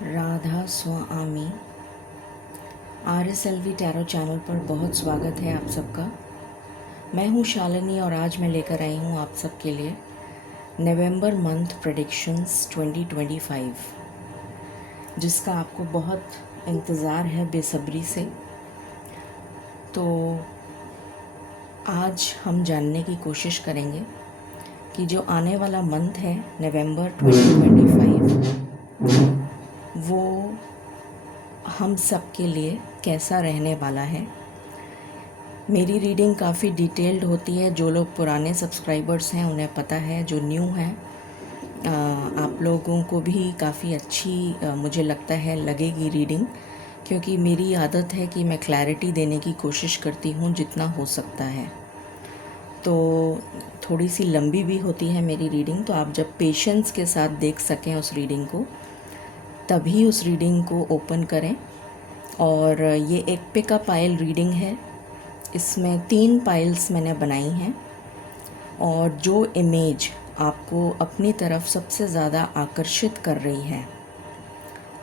राधा स्वामी RSLV tarot channel पर बहुत स्वागत है आप सबका। मैं हूँ शालिनी और आज मैं लेकर आई हूँ आप सबके लिए नवंबर मंथ प्रेडिक्शंस 2025, जिसका आपको बहुत इंतज़ार है बेसब्री से। तो आज हम जानने की कोशिश करेंगे कि जो आने वाला मंथ है नवंबर 2025 वो हम सब के लिए कैसा रहने वाला है। मेरी रीडिंग काफ़ी डिटेल्ड होती है। जो लोग पुराने सब्सक्राइबर्स हैं उन्हें पता है, जो न्यू हैं आप लोगों को भी काफ़ी अच्छी मुझे लगता है लगेगी रीडिंग, क्योंकि मेरी आदत है कि मैं क्लैरिटी देने की कोशिश करती हूँ जितना हो सकता है। तो थोड़ी सी लंबी भी होती है मेरी रीडिंग, तो आप जब पेशेंस के साथ देख सकें उस रीडिंग को, तभी उस रीडिंग को ओपन करें। और ये एक पिकअप पाइल रीडिंग है। इसमें 3 पाइल्स मैंने बनाई हैं और जो इमेज आपको अपनी तरफ सबसे ज़्यादा आकर्षित कर रही है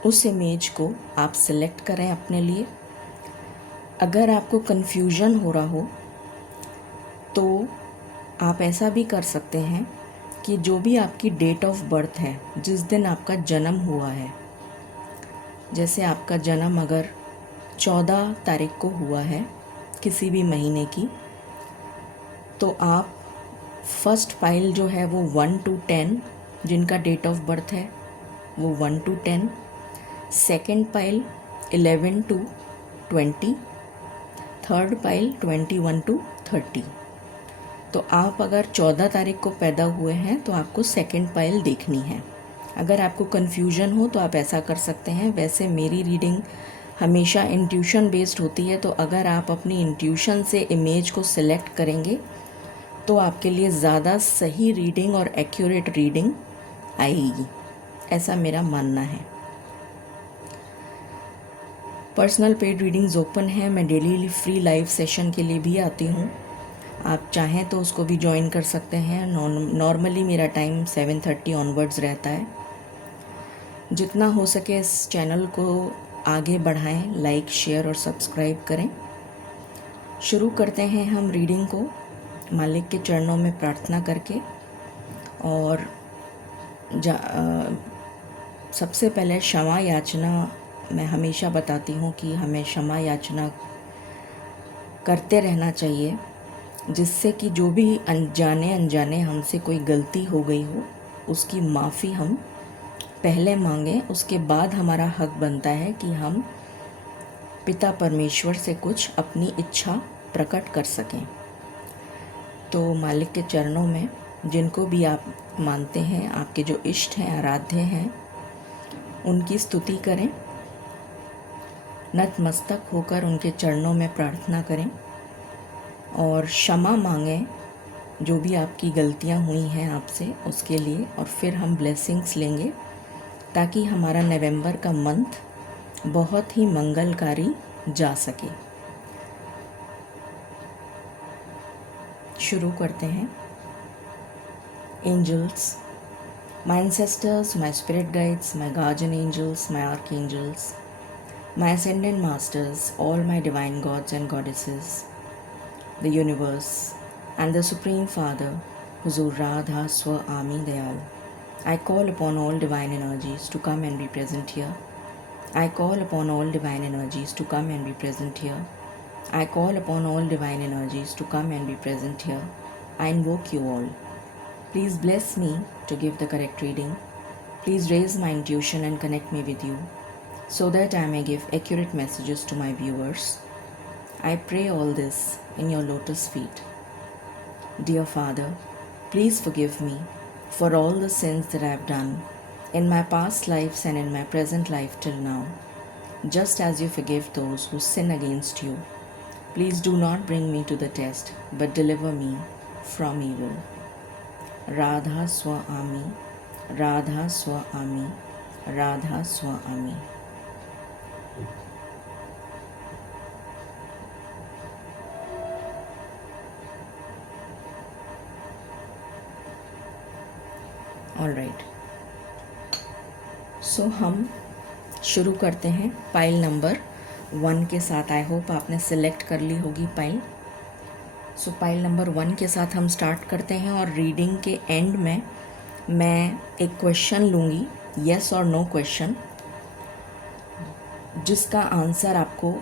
उस इमेज को आप सिलेक्ट करें अपने लिए। अगर आपको कन्फ्यूजन हो रहा हो तो आप ऐसा भी कर सकते हैं कि जो भी आपकी डेट ऑफ बर्थ है, जिस दिन आपका जन्म हुआ है, जैसे आपका जन्म अगर 14 तारीख को हुआ है किसी भी महीने की, तो आप फर्स्ट पाइल जो है वो 1 to 10, जिनका डेट ऑफ बर्थ है वो 1 to 10, second pile 11 to 20, third pile 21 to 30। तो आप अगर 14 तारीख को पैदा हुए हैं तो आपको सेकेंड पाइल देखनी है। अगर आपको कन्फ्यूजन हो तो आप ऐसा कर सकते हैं। वैसे मेरी रीडिंग हमेशा इंट्यूशन बेस्ड होती है, तो अगर आप अपनी इंट्यूशन से इमेज को सिलेक्ट करेंगे तो आपके लिए ज़्यादा सही रीडिंग और एक्यूरेट रीडिंग आएगी, ऐसा मेरा मानना है। पर्सनल पेड रीडिंग्स ओपन है। मैं डेली फ्री लाइव सेशन के लिए भी आती हूँ। आप चाहें तो उसको भी ज्वाइन कर सकते हैं। नॉर्मली मेरा टाइम 7:30 ऑनवर्ड्स रहता है। जितना हो सके इस चैनल को आगे बढ़ाएं, लाइक शेयर और सब्सक्राइब करें। शुरू करते हैं हम रीडिंग को मालिक के चरणों में प्रार्थना करके। और सबसे पहले क्षमा याचना मैं हमेशा बताती हूँ कि हमें क्षमा याचना करते रहना चाहिए, जिससे कि जो भी अनजाने हमसे कोई गलती हो गई हो उसकी माफ़ी हम पहले मांगें। उसके बाद हमारा हक बनता है कि हम पिता परमेश्वर से कुछ अपनी इच्छा प्रकट कर सकें। तो मालिक के चरणों में जिनको भी आप मानते हैं, आपके जो इष्ट हैं, आराध्य हैं, उनकी स्तुति करें। नतमस्तक होकर उनके चरणों में प्रार्थना करें और क्षमा मांगें जो भी आपकी गलतियां हुई हैं आपसे उसके लिए। और फिर हम ब्लेसिंग्स लेंगे ताकि हमारा नवंबर का मंथ बहुत ही मंगलकारी जा सके। शुरू करते हैं। Angels, my ancestors, my spirit guides, my guardian angels, my archangels, my ascended masters, all my divine gods and goddesses, the universe, and the Supreme Father, Huzur Radha Swami Dayal. I call upon all divine energies to come and be present here. I call upon all divine energies to come and be present here. I call upon all divine energies to come and be present here. I invoke you all. Please bless me to give the correct reading. Please raise my intuition and connect me with you so that I may give accurate messages to my viewers. I pray all this in your lotus feet. Dear Father, please forgive me for all the sins that I have done in my past lives and in my present life till now, just as you forgive those who sin against you. Please do not bring me to the test, but deliver me from evil. Radha Swami, Radha Swami, Radha Swami. All right, so हम शुरू करते हैं pile number 1 के साथ। I hope आपने select कर ली होगी pile. सो pile number 1 के साथ हम स्टार्ट करते हैं और रीडिंग के एंड में मैं एक क्वेश्चन लूँगी, येस और नो क्वेश्चन, जिसका आंसर आपको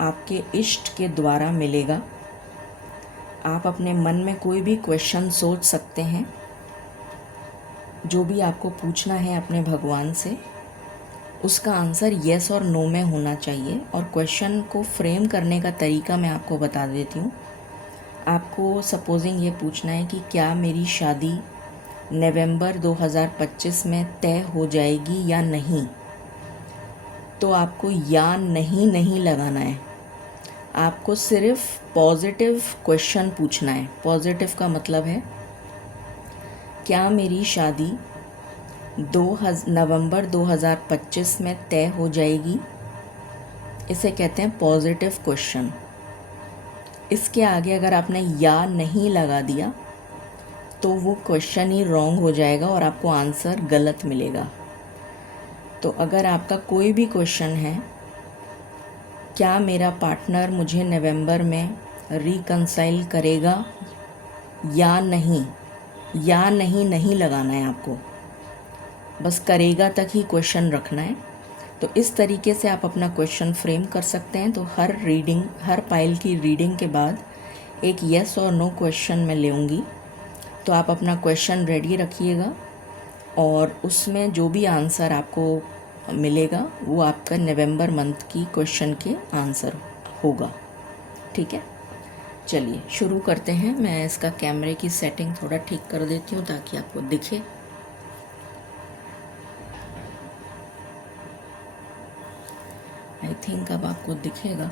आपके इष्ट के द्वारा मिलेगा। आप अपने मन में कोई भी क्वेश्चन सोच सकते हैं, जो भी आपको पूछना है अपने भगवान से, उसका आंसर येस और नो में होना चाहिए। और क्वेश्चन को फ्रेम करने का तरीका मैं आपको बता देती हूँ। आपको सपोजिंग ये पूछना है कि क्या मेरी शादी नवंबर 2025 में तय हो जाएगी या नहीं, तो आपको या नहीं लगाना है। आपको सिर्फ पॉजिटिव क्वेश्चन पूछना है। पॉजिटिव का मतलब है क्या मेरी शादी नवंबर 2025 में तय हो जाएगी। इसे कहते हैं पॉजिटिव क्वेश्चन। इसके आगे अगर आपने या नहीं लगा दिया तो वो क्वेश्चन ही रॉन्ग हो जाएगा और आपको आंसर गलत मिलेगा। तो अगर आपका कोई भी क्वेश्चन है, क्या मेरा पार्टनर मुझे नवंबर में रिकंसाइल करेगा या नहीं, या नहीं लगाना है आपको, बस करेगा तक ही क्वेश्चन रखना है। तो इस तरीके से आप अपना क्वेश्चन फ्रेम कर सकते हैं। तो हर पाइल की रीडिंग के बाद एक येस और नो क्वेश्चन मैं लूँगी। तो आप अपना क्वेश्चन रेडी रखिएगा और उसमें जो भी आंसर आपको मिलेगा वो आपका नवंबर मंथ की क्वेश्चन के आंसर होगा। ठीक है, चलिए शुरू करते हैं। मैं इसका कैमरे की सेटिंग थोड़ा ठीक कर देती हूँ ताकि आपको दिखे। आई थिंक अब आपको दिखेगा।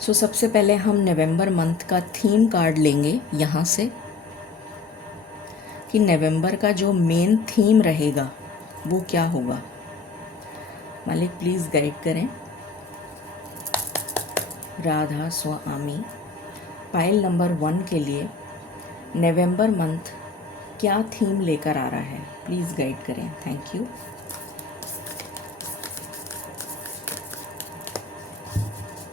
सो सबसे पहले हम नवंबर मंथ का थीम कार्ड लेंगे यहाँ से, कि नवंबर का जो मेन थीम रहेगा वो क्या होगा। मालिक प्लीज़ गाइड करें। राधा स्वामी पाइल नंबर 1 के लिए नवंबर मंथ क्या थीम लेकर आ रहा है, प्लीज़ गाइड करें। Thank you.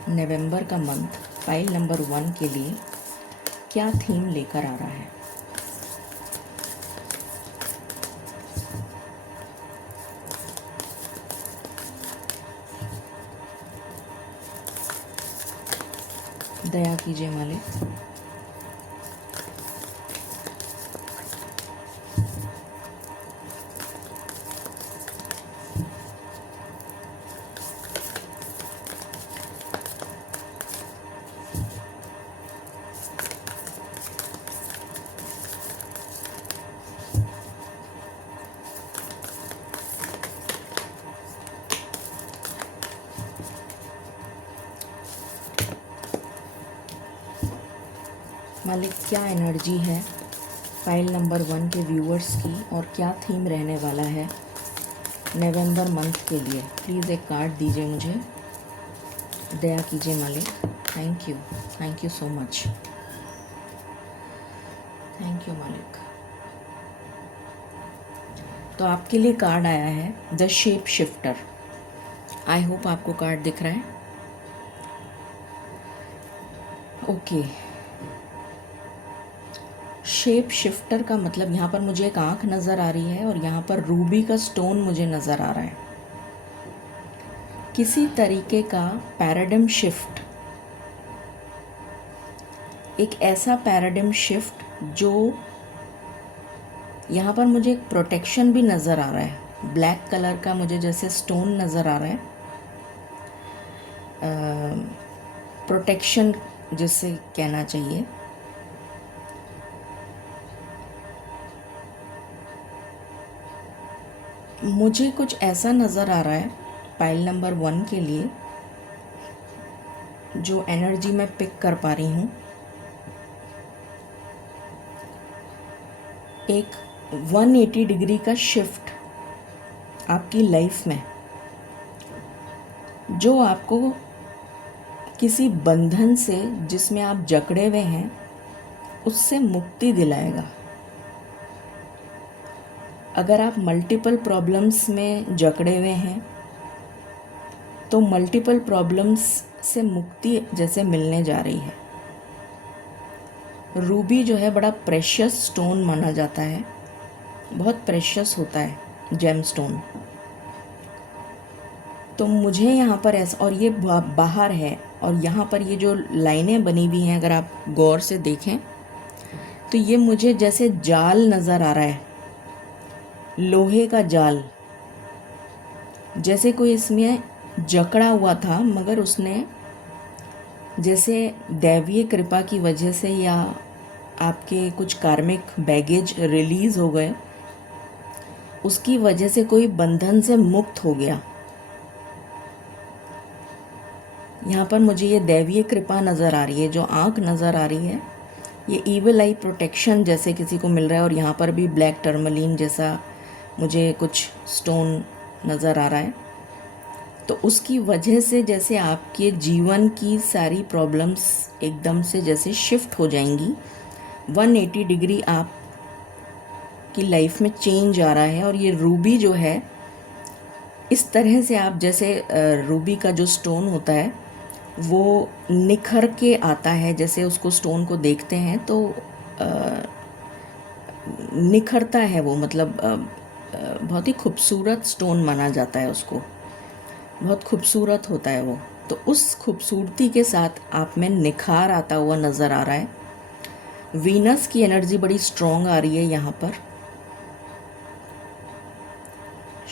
नवंबर का मंथ पाइल नंबर 1 के लिए क्या थीम लेकर आ रहा है। दया कीजिए मालिक। मालिक क्या एनर्जी है फाइल नंबर 1 के व्यूअर्स की और क्या थीम रहने वाला है नवंबर मंथ के लिए। प्लीज़ एक कार्ड दीजिए मुझे। दया कीजिए मालिक। Thank you so much. Thank you मालिक। तो आपके लिए कार्ड आया है the shape shifter. I hope आपको कार्ड दिख रहा है। ओके, शेप शिफ्टर का मतलब यहाँ पर मुझे एक आँख नज़र आ रही है और यहाँ पर रूबी का स्टोन मुझे नज़र आ रहा है। किसी तरीके का पैराडिम शिफ्ट, एक ऐसा पैराडिम शिफ्ट जो यहाँ पर मुझे एक प्रोटेक्शन भी नज़र आ रहा है। ब्लैक कलर का मुझे जैसे स्टोन नज़र आ रहा है, प्रोटेक्शन जिसे कहना चाहिए। मुझे कुछ ऐसा नज़र आ रहा है पाइल नंबर 1 के लिए, जो एनर्जी मैं पिक कर पा रही हूँ। एक 180 डिग्री का शिफ्ट आपकी लाइफ में, जो आपको किसी बंधन से जिसमें आप जकड़े हुए हैं उससे मुक्ति दिलाएगा। अगर आप मल्टीपल प्रॉब्लम्स में जकड़े हुए हैं तो मल्टीपल प्रॉब्लम्स से मुक्ति जैसे मिलने जा रही है। रूबी जो है बड़ा प्रेशियस स्टोन माना जाता है, बहुत प्रेशियस होता है जेम स्टोन। तो मुझे यहाँ पर ऐसा, और ये बाहर है, और यहाँ पर ये जो लाइनें बनी हुई हैं अगर आप गौर से देखें तो ये मुझे जैसे जाल नज़र आ रहा है, लोहे का जाल, जैसे कोई इसमें जकड़ा हुआ था मगर उसने जैसे दैवीय कृपा की वजह से या आपके कुछ कार्मिक बैगेज रिलीज़ हो गए, उसकी वजह से कोई बंधन से मुक्त हो गया। यहाँ पर मुझे ये दैवीय कृपा नज़र आ रही है, जो आँख नज़र आ रही है ये ईविल आई प्रोटेक्शन जैसे किसी को मिल रहा है। और यहाँ पर भी ब्लैक टर्मलिन जैसा मुझे कुछ स्टोन नज़र आ रहा है। तो उसकी वजह से जैसे आपके जीवन की सारी प्रॉब्लम्स एकदम से जैसे शिफ्ट हो जाएंगी, 180 डिग्री आप की लाइफ में चेंज आ रहा है। और ये रूबी जो है इस तरह से आप जैसे रूबी का जो स्टोन होता है वो निखर के आता है, जैसे उसको स्टोन को देखते हैं तो निखरता है वो, मतलब बहुत ही खूबसूरत स्टोन माना जाता है उसको, बहुत खूबसूरत होता है वो। तो उस खूबसूरती के साथ आप में निखार आता हुआ नज़र आ रहा है। वीनस की एनर्जी बड़ी स्ट्रॉन्ग आ रही है यहाँ पर।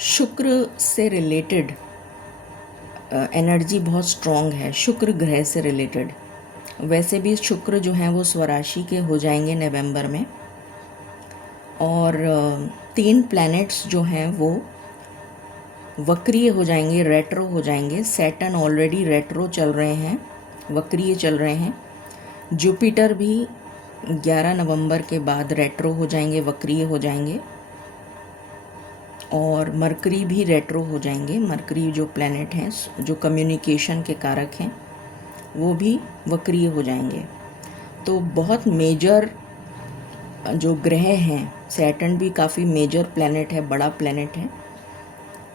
शुक्र से रिलेटेड एनर्जी बहुत स्ट्रॉन्ग है, शुक्र ग्रह से रिलेटेड। वैसे भी शुक्र जो हैं वो स्वराशि के हो जाएंगे नवंबर में। और 3 प्लैनेट्स जो हैं वो वक्रीय हो जाएंगे, रेट्रो हो जाएंगे। सैटर्न ऑलरेडी रेट्रो चल रहे हैं, वक्रीय चल रहे हैं। जुपिटर भी 11 नवंबर के बाद रेट्रो हो जाएंगे, वक्रीय हो जाएंगे। और मरकरी भी रेट्रो हो जाएंगे। मरकरी जो प्लैनेट हैं जो कम्युनिकेशन के कारक हैं वो भी वक्रीय हो जाएंगे। तो बहुत मेजर जो ग्रह हैं, सैटर्न भी काफ़ी मेजर प्लैनेट है, बड़ा प्लैनेट है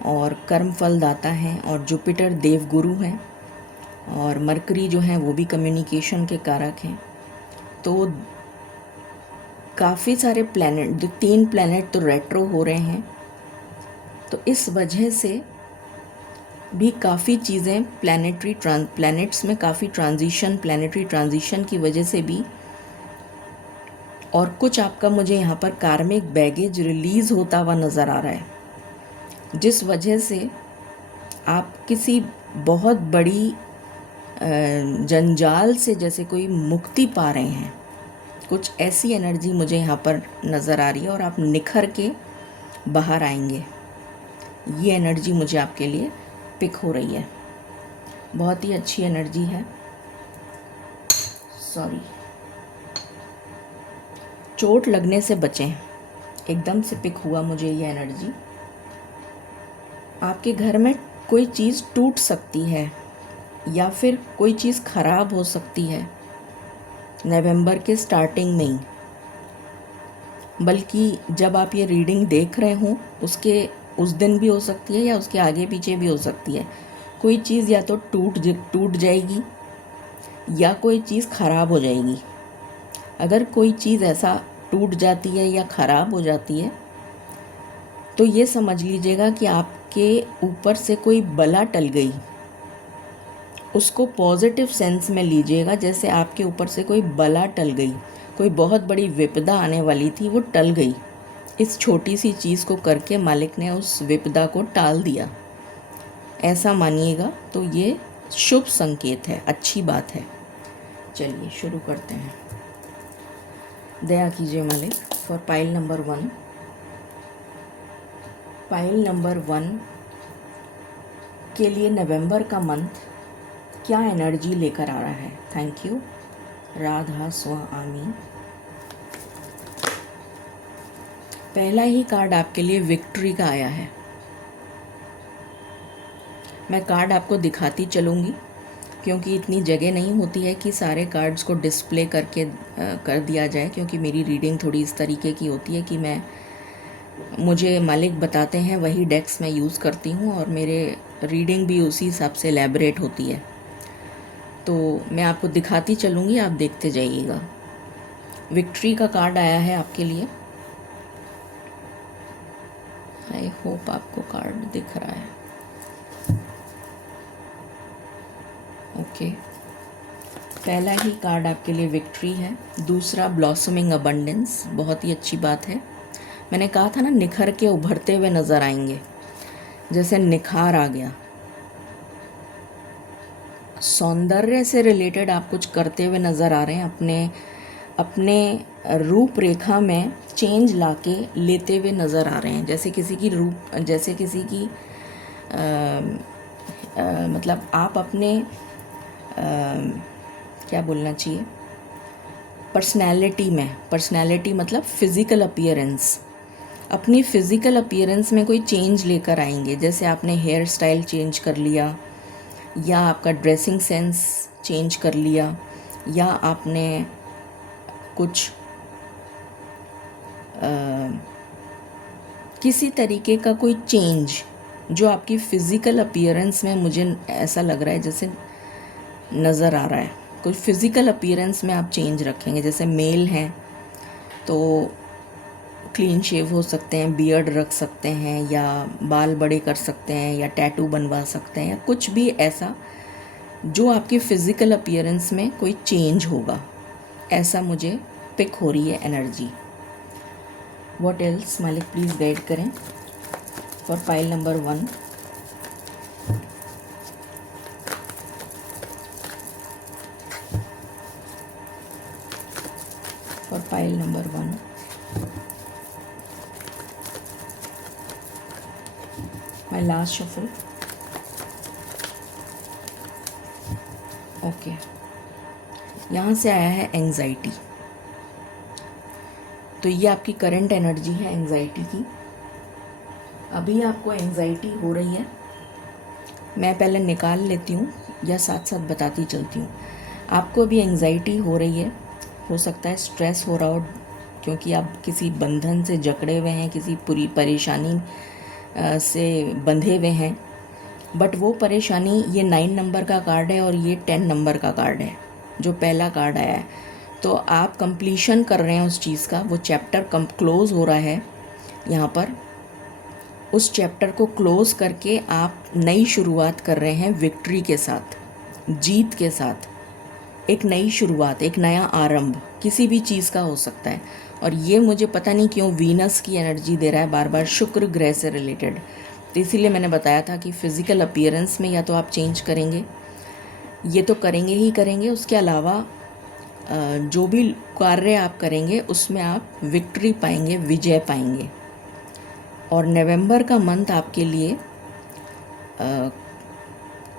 और कर्म फल दाता है। और जुपिटर देवगुरु हैं और मरकरी जो है वो भी कम्युनिकेशन के कारक हैं। तो काफ़ी सारे प्लैनेट, 3 प्लैनेट तो रेट्रो हो रहे हैं। तो इस वजह से भी काफ़ी चीज़ें प्लैनेट्स में काफ़ी ट्रांजिशन, प्लैनेटरी ट्रांजिशन की वजह से भी, और कुछ आपका मुझे यहाँ पर कार्मिक बैगेज रिलीज़ होता हुआ नज़र आ रहा है, जिस वजह से आप किसी बहुत बड़ी जंजाल से जैसे कोई मुक्ति पा रहे हैं। कुछ ऐसी एनर्जी मुझे यहाँ पर नज़र आ रही है और आप निखर के बाहर आएंगे। ये एनर्जी मुझे आपके लिए पिक हो रही है, बहुत ही अच्छी एनर्जी है। सॉरी, चोट लगने से बचें, एकदम से पिक हुआ मुझे ये एनर्जी। आपके घर में कोई चीज़ टूट सकती है या फिर कोई चीज़ खराब हो सकती है नवंबर के स्टार्टिंग में ही, बल्कि जब आप ये रीडिंग देख रहे हों उसके उस दिन भी हो सकती है या उसके आगे पीछे भी हो सकती है। कोई चीज़ या तो टूट जाएगी या कोई चीज़ ख़राब हो जाएगी। अगर कोई चीज़ ऐसा टूट जाती है या ख़राब हो जाती है तो ये समझ लीजिएगा कि आपके ऊपर से कोई बला टल गई। उसको पॉजिटिव सेंस में लीजिएगा, जैसे आपके ऊपर से कोई बला टल गई, कोई बहुत बड़ी विपदा आने वाली थी वो टल गई। इस छोटी सी चीज़ को करके मालिक ने उस विपदा को टाल दिया, ऐसा मानिएगा। तो ये शुभ संकेत है, अच्छी बात है। चलिए शुरू करते हैं। दया कीजिए मालिक for pile number 1। Pile number 1 के लिए नवंबर का मंथ क्या एनर्जी लेकर आ रहा है। थैंक यू राधा स्वामी। पहला ही कार्ड आपके लिए विक्ट्री का आया है। मैं कार्ड आपको दिखाती चलूँगी क्योंकि इतनी जगह नहीं होती है कि सारे कार्ड्स को डिस्प्ले करके कर दिया जाए, क्योंकि मेरी रीडिंग थोड़ी इस तरीके की होती है कि मैं मुझे मालिक बताते हैं वही डेक्स मैं यूज़ करती हूँ और मेरे रीडिंग भी उसी हिसाब से एलैबोरेट होती है। तो मैं आपको दिखाती चलूँगी, आप देखते जाइएगा। विक्ट्री का कार्ड आया है आपके लिए। आई होप आपको कार्ड दिख रहा है। ओके, पहला ही कार्ड आपके लिए विक्ट्री है, दूसरा ब्लॉसमिंग अबंडेंस। बहुत ही अच्छी बात है। मैंने कहा था ना, निखर के उभरते हुए नज़र आएंगे, जैसे निखार आ गया। सौंदर्य से रिलेटेड आप कुछ करते हुए नज़र आ रहे हैं, अपने अपने रूपरेखा में चेंज लाके लेते हुए नज़र आ रहे हैं। जैसे किसी की मतलब आप अपने क्या बोलना चाहिए, पर्सनैलिटी मतलब फिज़िकल अपीयरेंस, अपनी फ़िज़िकल अपीयरेंस में कोई चेंज लेकर आएंगे। जैसे आपने हेयर स्टाइल चेंज कर लिया, या आपका ड्रेसिंग सेंस चेंज कर लिया, या आपने कुछ किसी तरीके का कोई चेंज जो आपकी फ़िज़िकल अपीयरेंस में, मुझे ऐसा लग रहा है जैसे नज़र आ रहा है, कोई फ़िज़िकल अपीयरेंस में आप चेंज रखेंगे। जैसे मेल हैं तो क्लीन शेव हो सकते हैं, बियर्ड रख सकते हैं, या बाल बड़े कर सकते हैं, या टैटू बनवा सकते हैं, या कुछ भी ऐसा जो आपकी फ़िज़िकल अपीयरेंस में कोई चेंज होगा, ऐसा मुझे पिक हो रही है एनर्जी। व्हाट एल्स मालिक प्लीज़ गाइड करें for pile number 1। For pile number 1, my last shuffle. Okay, यहाँ से आया है एंग्जाइटी। तो ये आपकी करंट एनर्जी है एंग्जाइटी की। अभी आपको एंग्जाइटी हो रही है, मैं पहले निकाल लेती हूँ या साथ साथ बताती चलती हूँ। आपको अभी एंग्जाइटी हो रही है, हो सकता है स्ट्रेस हो रहा हो, क्योंकि आप किसी बंधन से जकड़े हुए हैं, किसी पूरी परेशानी से बंधे हुए हैं। बट वो परेशानी, ये 9 नंबर का कार्ड है और ये 10 नंबर का कार्ड है, जो पहला कार्ड आया है। तो आप कंप्लीशन कर रहे हैं उस चीज़ का, वो चैप्टर क्लोज़ हो रहा है यहाँ पर। उस चैप्टर को क्लोज़ करके आप नई शुरुआत कर रहे हैं विक्ट्री के साथ, जीत के साथ। एक नई शुरुआत, एक नया आरंभ किसी भी चीज़ का हो सकता है। और ये मुझे पता नहीं क्यों वीनस की एनर्जी दे रहा है बार बार, शुक्र ग्रह से रिलेटेड। तो इसीलिए मैंने बताया था कि फ़िज़िकल अपीयरेंस में या तो आप चेंज करेंगे, ये तो करेंगे ही करेंगे, उसके अलावा जो भी कार्य आप करेंगे उसमें आप विक्ट्री पाएंगे, विजय पाएंगे। और नवंबर का मंथ आपके लिए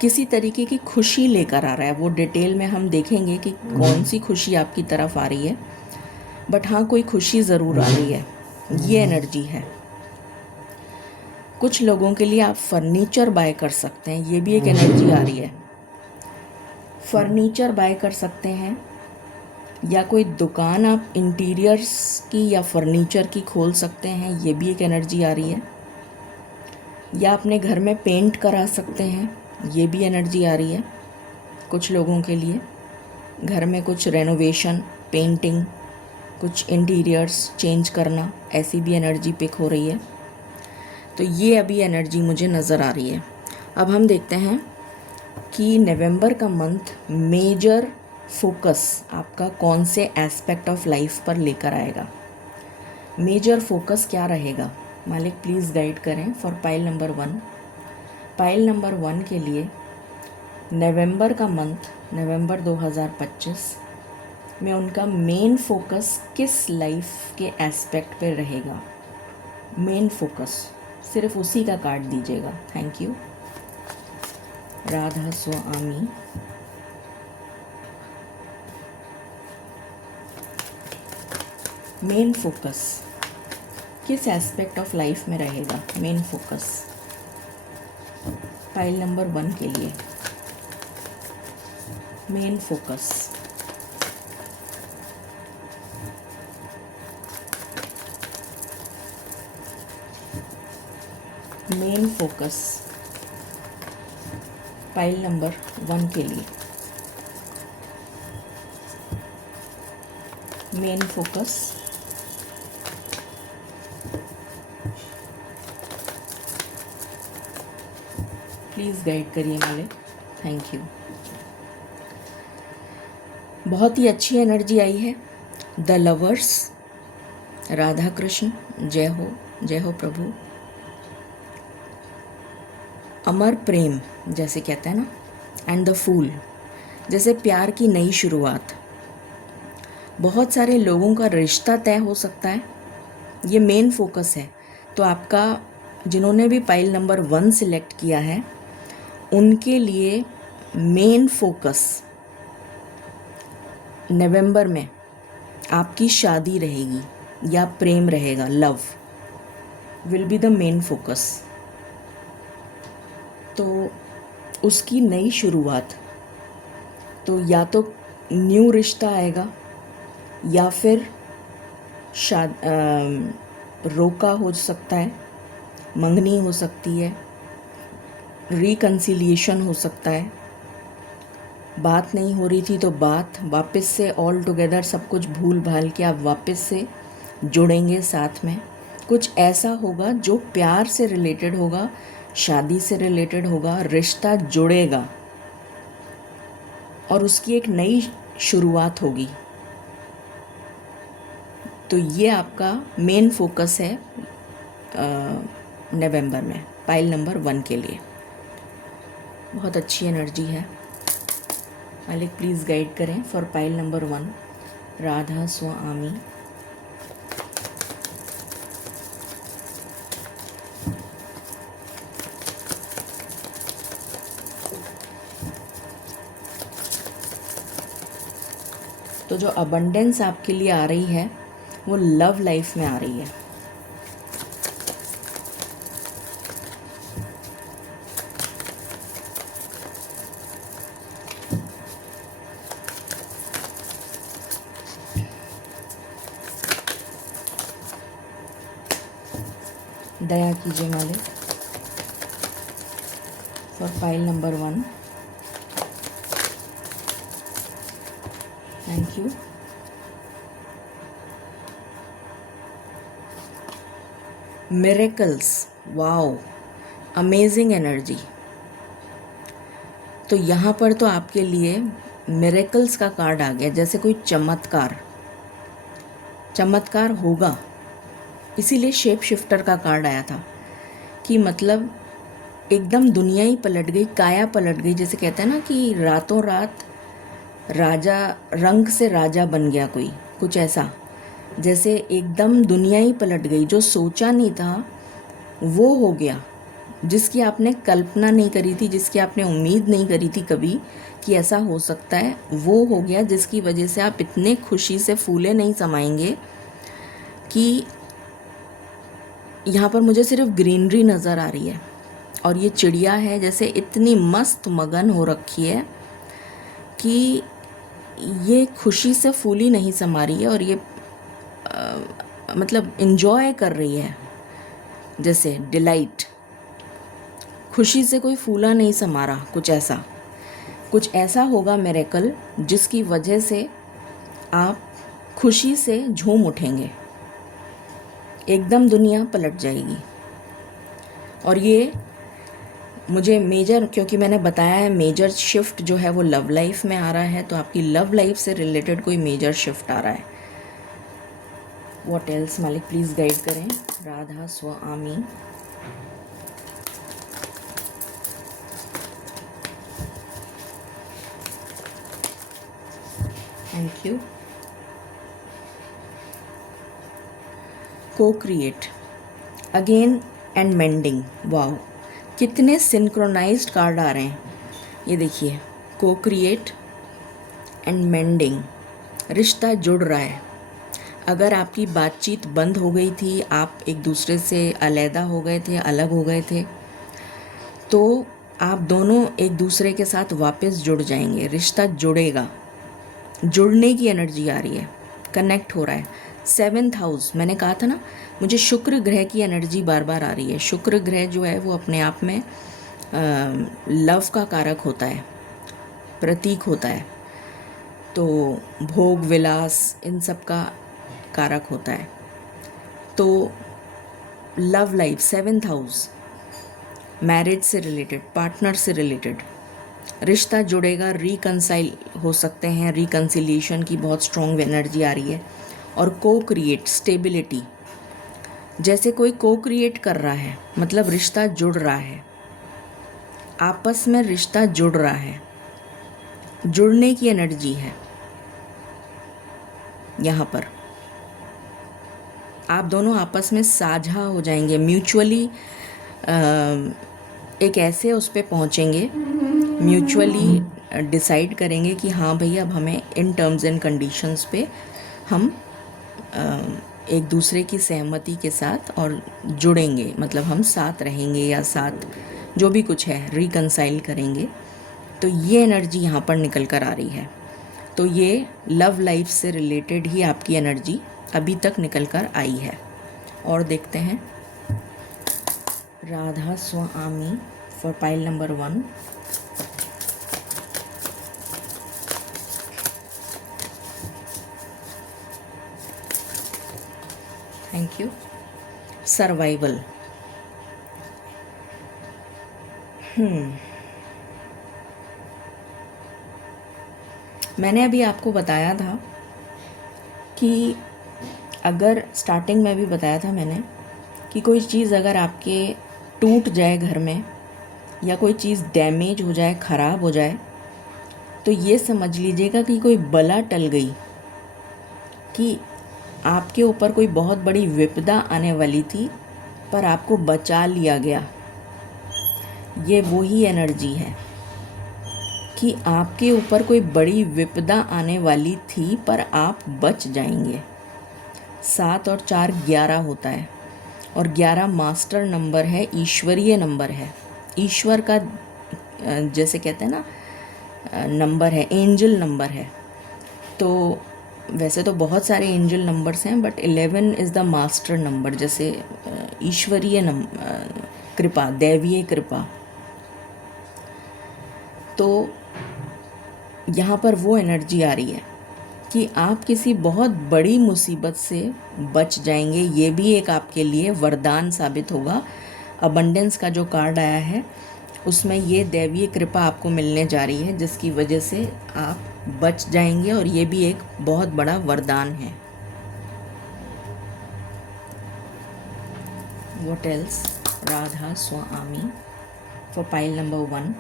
किसी तरीके की खुशी लेकर आ रहा है। वो डिटेल में हम देखेंगे कि कौन सी खुशी आपकी तरफ आ रही है, बट हाँ, कोई खुशी ज़रूर आ रही है, ये एनर्जी है। कुछ लोगों के लिए आप फर्नीचर बाय कर सकते हैं, ये भी एक एनर्जी आ रही है। फर्नीचर बाय कर सकते हैं, या कोई दुकान आप इंटीरियर्स की या फर्नीचर की खोल सकते हैं, ये भी एक एनर्जी आ रही है। या अपने घर में पेंट करा सकते हैं, ये भी एनर्जी आ रही है कुछ लोगों के लिए। घर में कुछ रेनोवेशन, पेंटिंग, कुछ इंटीरियर्स चेंज करना, ऐसी भी एनर्जी पिक हो रही है। तो ये अभी एनर्जी मुझे नज़र आ रही है। अब हम देखते हैं कि नवंबर का मंथ मेजर फोकस आपका कौन से एस्पेक्ट ऑफ लाइफ पर लेकर आएगा। मेजर फोकस क्या रहेगा, मालिक प्लीज़ गाइड करें for pile number 1। Pile number 1 के लिए नवंबर का मंथ, नवंबर 2025 में उनका मेन फोकस किस लाइफ के एस्पेक्ट पे रहेगा। मेन फोकस सिर्फ उसी का कार्ड दीजिएगा। Thank you. Radha Swami. Main focus किस एस्पेक्ट ऑफ लाइफ में रहेगा, मेन फोकस पाइल नंबर 1 के लिए। Main focus main focus pile number 1 के लिए। मेन फोकस प्लीज़ गाइड करिए मालिक, थैंक यू। बहुत ही अच्छी एनर्जी आई है। द लवर्स, राधा कृष्ण, जय हो प्रभु। अमर प्रेम जैसे कहते हैं ना, एंड द फूल जैसे प्यार की नई शुरुआत। बहुत सारे लोगों का रिश्ता तय हो सकता है, ये मेन फोकस है। तो आपका जिन्होंने भी पाइल नंबर 1 सिलेक्ट किया है उनके लिए मेन फोकस नवंबर में आपकी शादी रहेगी या प्रेम रहेगा, love will be the main focus. तो उसकी नई शुरुआत, तो या तो न्यू रिश्ता आएगा या फिर रोका हो सकता है, मंगनी हो सकती है, रिकन्सिलिएशन हो सकता है, बात नहीं हो रही थी तो बात वापस से ऑल टुगेदर सब कुछ भूल भाल के आप वापस से जुड़ेंगे साथ में। कुछ ऐसा होगा जो प्यार से रिलेटेड होगा, शादी से रिलेटेड होगा, रिश्ता जुड़ेगा और उसकी एक नई शुरुआत होगी। तो ये आपका मेन फोकस है नवंबर में पाइल नंबर 1 के लिए। बहुत अच्छी एनर्जी है मालिक, प्लीज़ गाइड करें फॉर पाइल नंबर 1, राधा स्वामी। तो जो अबंडेंस आपके लिए आ रही है वो लव लाइफ में आ रही है। दया कीजिए मालिक for pile number 1, thank you. Miracles, wow, amazing energy. तो यहाँ पर तो आपके लिए मिरेकल्स का कार्ड आ गया, जैसे कोई चमत्कार होगा। इसीलिए शेप शिफ्टर का कार्ड आया था कि मतलब एकदम दुनिया ही पलट गई, काया पलट गई। जैसे कहते हैं ना कि रातों रात राजा, रंग से राजा बन गया कोई, कुछ ऐसा। जैसे एकदम दुनिया ही पलट गई, जो सोचा नहीं था वो हो गया, जिसकी आपने कल्पना नहीं करी थी, जिसकी आपने उम्मीद नहीं करी थी कभी कि ऐसा हो सकता है, वो हो गया। जिसकी वजह से आप इतने खुशी से फूले नहीं समाएंगे कि यहाँ पर मुझे सिर्फ ग्रीनरी नज़र आ रही है और ये चिड़िया है जैसे इतनी मस्त मगन हो रखी है कि ये खुशी से फूली नहीं समा रही है और ये मतलब इन्जॉय कर रही है, जैसे डिलाइट, खुशी से कोई फूला नहीं समा रहा। कुछ ऐसा होगा मिरेकल जिसकी वजह से आप खुशी से झूम उठेंगे, एकदम दुनिया पलट जाएगी। और ये मुझे मेजर, क्योंकि मैंने बताया है मेजर शिफ्ट जो है वो लव लाइफ में आ रहा है, तो आपकी लव लाइफ से रिलेटेड कोई मेजर शिफ्ट आ रहा है। व्हाट एल्स मालिक, प्लीज़ गाइड करें। राधा स्वामी। Thank you. को create again and mending, wow, कितने सिंक्रोनाइज्ड कार्ड आ रहे हैं। ये देखिए, को क्रिएट एंड मेंडिंग, रिश्ता जुड़ रहा है। अगर आपकी बातचीत बंद हो गई थी, आप एक दूसरे से अलहदा हो गए थे, अलग हो गए थे, तो आप दोनों एक दूसरे के साथ वापस जुड़ जाएंगे, रिश्ता जुड़ेगा। जुड़ने की एनर्जी आ रही है, कनेक्ट हो रहा है। 7th हाउस, मैंने कहा था ना मुझे शुक्र ग्रह की एनर्जी बार बार आ रही है। शुक्र ग्रह जो है वो अपने आप में लव का कारक होता है, प्रतीक होता है, तो भोग विलास इन सब का कारक होता है। तो love life, 7th house, marriage से रिलेटेड, पार्टनर से रिलेटेड रिश्ता जुड़ेगा, रिकंसाइल हो सकते हैं, रिकंसिलिएशन की बहुत स्ट्रॉन्ग एनर्जी आ रही है। और को क्रिएट, स्टेबिलिटी, जैसे कोई को क्रिएट कर रहा है, मतलब रिश्ता जुड़ रहा है, आपस में रिश्ता जुड़ रहा है, जुड़ने की एनर्जी है यहाँ पर। आप दोनों आपस में साझा हो जाएंगे, म्यूचुअली एक ऐसे उस पे पहुँचेंगे, म्यूचुअली डिसाइड करेंगे कि हाँ भैया अब हमें इन टर्म्स एंड कंडीशंस पे हम एक दूसरे की सहमति के साथ और जुड़ेंगे, मतलब हम साथ रहेंगे या साथ जो भी कुछ है रिकंसाइल करेंगे। तो ये एनर्जी यहाँ पर निकल कर आ रही है। तो ये लव लाइफ से रिलेटेड ही आपकी एनर्जी अभी तक निकल कर आई है। और देखते हैं Radha Swami for pile number 1। Thank you. Survival. मैंने अभी आपको बताया था कि अगर स्टार्टिंग में भी बताया था मैंने कि कोई चीज़ अगर आपके टूट जाए घर में, या कोई चीज़ डैमेज हो जाए, ख़राब हो जाए, तो ये समझ लीजिएगा कि कोई बला टल गई, कि आपके ऊपर कोई बहुत बड़ी विपदा आने वाली थी पर आपको बचा लिया गया। ये वही एनर्जी है कि आपके ऊपर कोई बड़ी विपदा आने वाली थी पर आप बच जाएंगे। 7 और 4 11 होता है, और 11 मास्टर नंबर है, ईश्वरीय नंबर है, ईश्वर का जैसे कहते हैं ना नंबर है, एंजल नंबर है। तो वैसे तो बहुत सारे एंजल नंबर्स हैं, but 11 is the master number, जैसे ईश्वरीय कृपा, दैवीय कृपा। तो यहाँ पर वो एनर्जी आ रही है कि आप किसी बहुत बड़ी मुसीबत से बच जाएंगे। ये भी एक आपके लिए वरदान साबित होगा। अबंडेंस का जो कार्ड आया है उसमें ये दैवीय कृपा आपको मिलने जा रही है, जिसकी वजह से आप बच जाएंगे, और ये भी एक बहुत बड़ा वरदान है। What else? Radha Swami for pile number 1।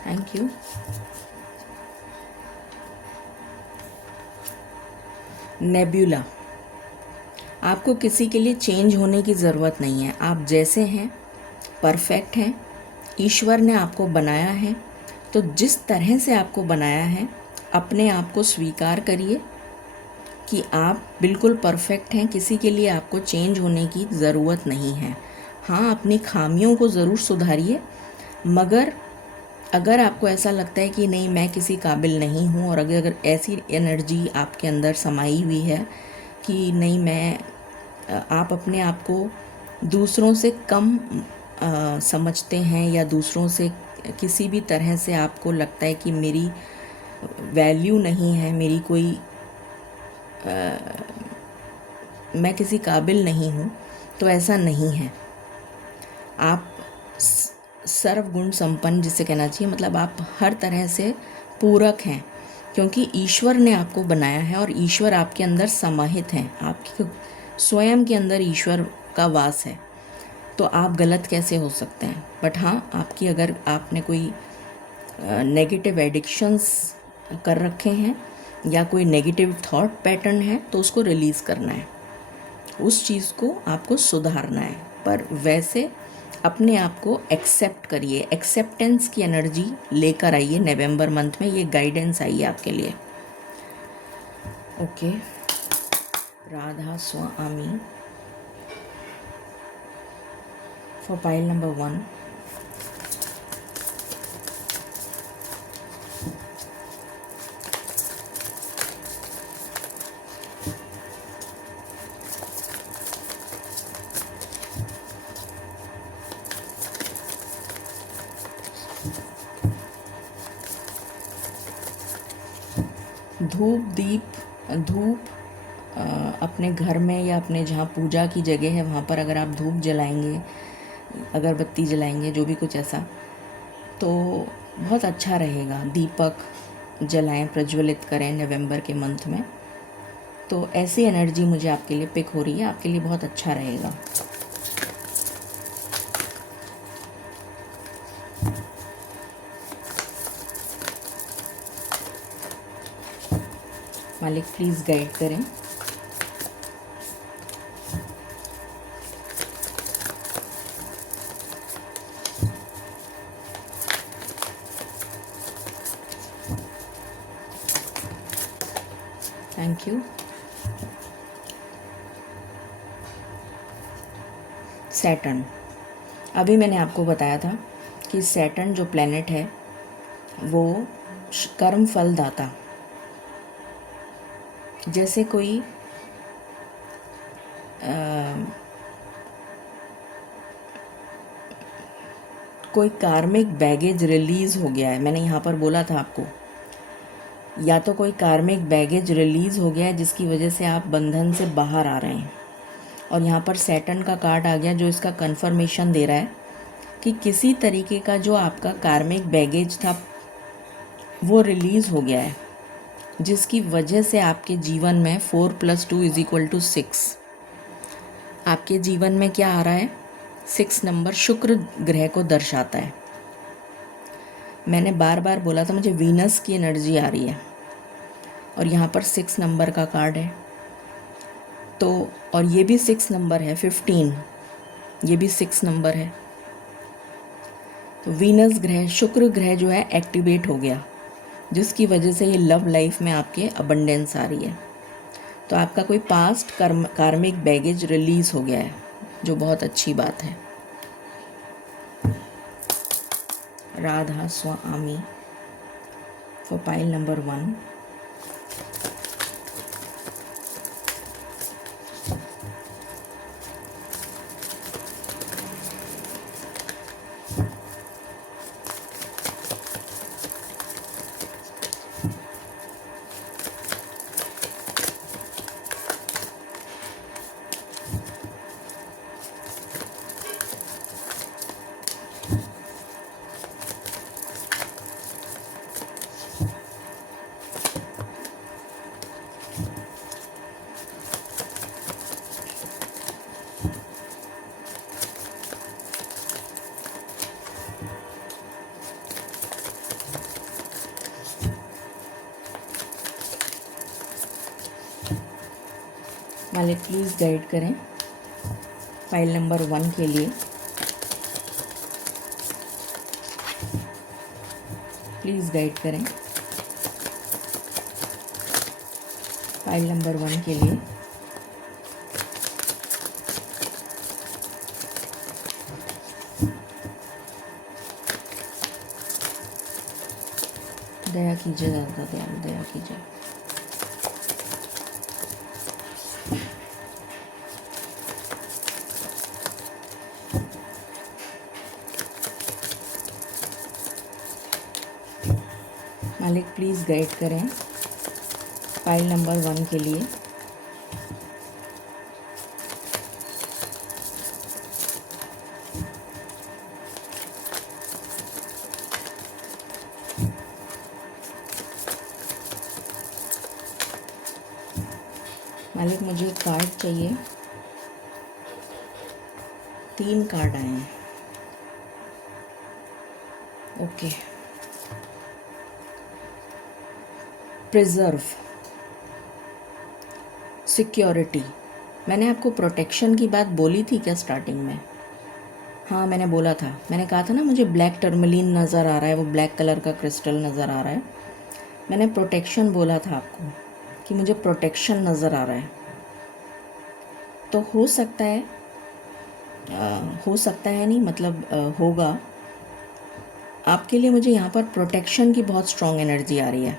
Thank you. Nebula. आपको किसी के लिए चेंज होने की ज़रूरत नहीं है। आप जैसे हैं परफेक्ट हैं। ईश्वर ने आपको बनाया है, तो जिस तरह से आपको बनाया है अपने आप को स्वीकार करिए कि आप बिल्कुल परफेक्ट हैं। किसी के लिए आपको चेंज होने की ज़रूरत नहीं है। हाँ, अपनी खामियों को ज़रूर सुधारिए, मगर अगर आपको ऐसा लगता है कि नहीं मैं किसी काबिल नहीं हूँ, और अगर ऐसी एनर्जी आपके अंदर समाई हुई है कि नहीं आप अपने आप को दूसरों से कम समझते हैं, या दूसरों से किसी भी तरह से आपको लगता है कि मेरी वैल्यू नहीं है, मेरी कोई मैं किसी काबिल नहीं हूँ, तो ऐसा नहीं है। आप सर्वगुण संपन्न जिसे कहना चाहिए, मतलब आप हर तरह से पूरक हैं, क्योंकि ईश्वर ने आपको बनाया है और ईश्वर आपके अंदर समाहित हैं। आपके स्वयं के अंदर ईश्वर का वास है, तो आप गलत कैसे हो सकते हैं। बट हाँ, आपकी अगर आपने कोई नेगेटिव एडिक्शंस कर रखे हैं, या कोई नेगेटिव थॉट पैटर्न है तो उसको रिलीज़ करना है, उस चीज़ को आपको सुधारना है। पर वैसे अपने आप को एक्सेप्ट करिए, एक्सेप्टेंस की एनर्जी लेकर आइए नवंबर मंथ में, ये गाइडेंस आई है आपके लिए। Okay, Radha Swami for pile number 1। धूप अपने घर में या अपने जहाँ पूजा की जगह है वहाँ पर अगर आप धूप जलाएंगे, अगरबत्ती जलाएंगे, जो भी कुछ ऐसा, तो बहुत अच्छा रहेगा। दीपक जलाएं, प्रज्वलित करें नवंबर के मंथ में। तो ऐसी एनर्जी मुझे आपके लिए पिक हो रही है, आपके लिए बहुत अच्छा रहेगा। मालिक प्लीज़ गाइड करें। Thank you. सैटर्न, अभी मैंने आपको बताया था कि सैटर्न जो प्लैनेट है वो कर्म फल दाता, जैसे कोई कार्मिक बैगेज रिलीज़ हो गया है। मैंने यहाँ पर बोला था आपको, या तो कोई कार्मिक बैगेज रिलीज़ हो गया है जिसकी वजह से आप बंधन से बाहर आ रहे हैं, और यहाँ पर सैटर्न का कार्ड आ गया जो इसका कन्फर्मेशन दे रहा है कि किसी तरीके का जो आपका कार्मिक बैगेज था वो रिलीज़ हो गया है, जिसकी वजह से आपके जीवन में 4 + 2 = 6। आपके जीवन में क्या आ रहा है? 6 नंबर शुक्र ग्रह को दर्शाता है। मैंने बार बार बोला था मुझे वीनस की एनर्जी आ रही है, और यहाँ पर 6 नंबर का कार्ड है। तो और ये भी 6 नंबर है, 15, ये भी 6 नंबर है। तो वीनस ग्रह, शुक्र ग्रह जो है एक्टिवेट हो गया, जिसकी वजह से ये लव लाइफ में आपके अबंडेंस आ रही है। तो आपका कोई पास्ट कार्मिक बैगेज रिलीज़ हो गया है, जो बहुत अच्छी बात है। Radha Swami for pile number 1। मालिक प्लीज़ गाइड करें फाइल नंबर 1 के लिए। प्लीज़ गाइड करें फाइल नंबर 1 के लिए। दया कीजिए दादा, दया कीजिए। मालिक प्लीज़ गाइड करें फाइल नंबर 1 के लिए। मालिक मुझे एक कार्ड चाहिए, 3 कार्ड आए हैं। Okay, preserve, security. मैंने आपको प्रोटेक्शन की बात बोली थी क्या स्टार्टिंग में? हाँ मैंने बोला था, मैंने कहा था ना मुझे ब्लैक टर्मलिन नज़र आ रहा है, वो ब्लैक कलर का क्रिस्टल नज़र आ रहा है। मैंने प्रोटेक्शन बोला था आपको कि मुझे प्रोटेक्शन नज़र आ रहा है। तो हो सकता है नहीं, मतलब होगा आपके लिए। मुझे यहाँ पर प्रोटेक्शन की बहुत स्ट्रॉन्ग एनर्जी आ रही है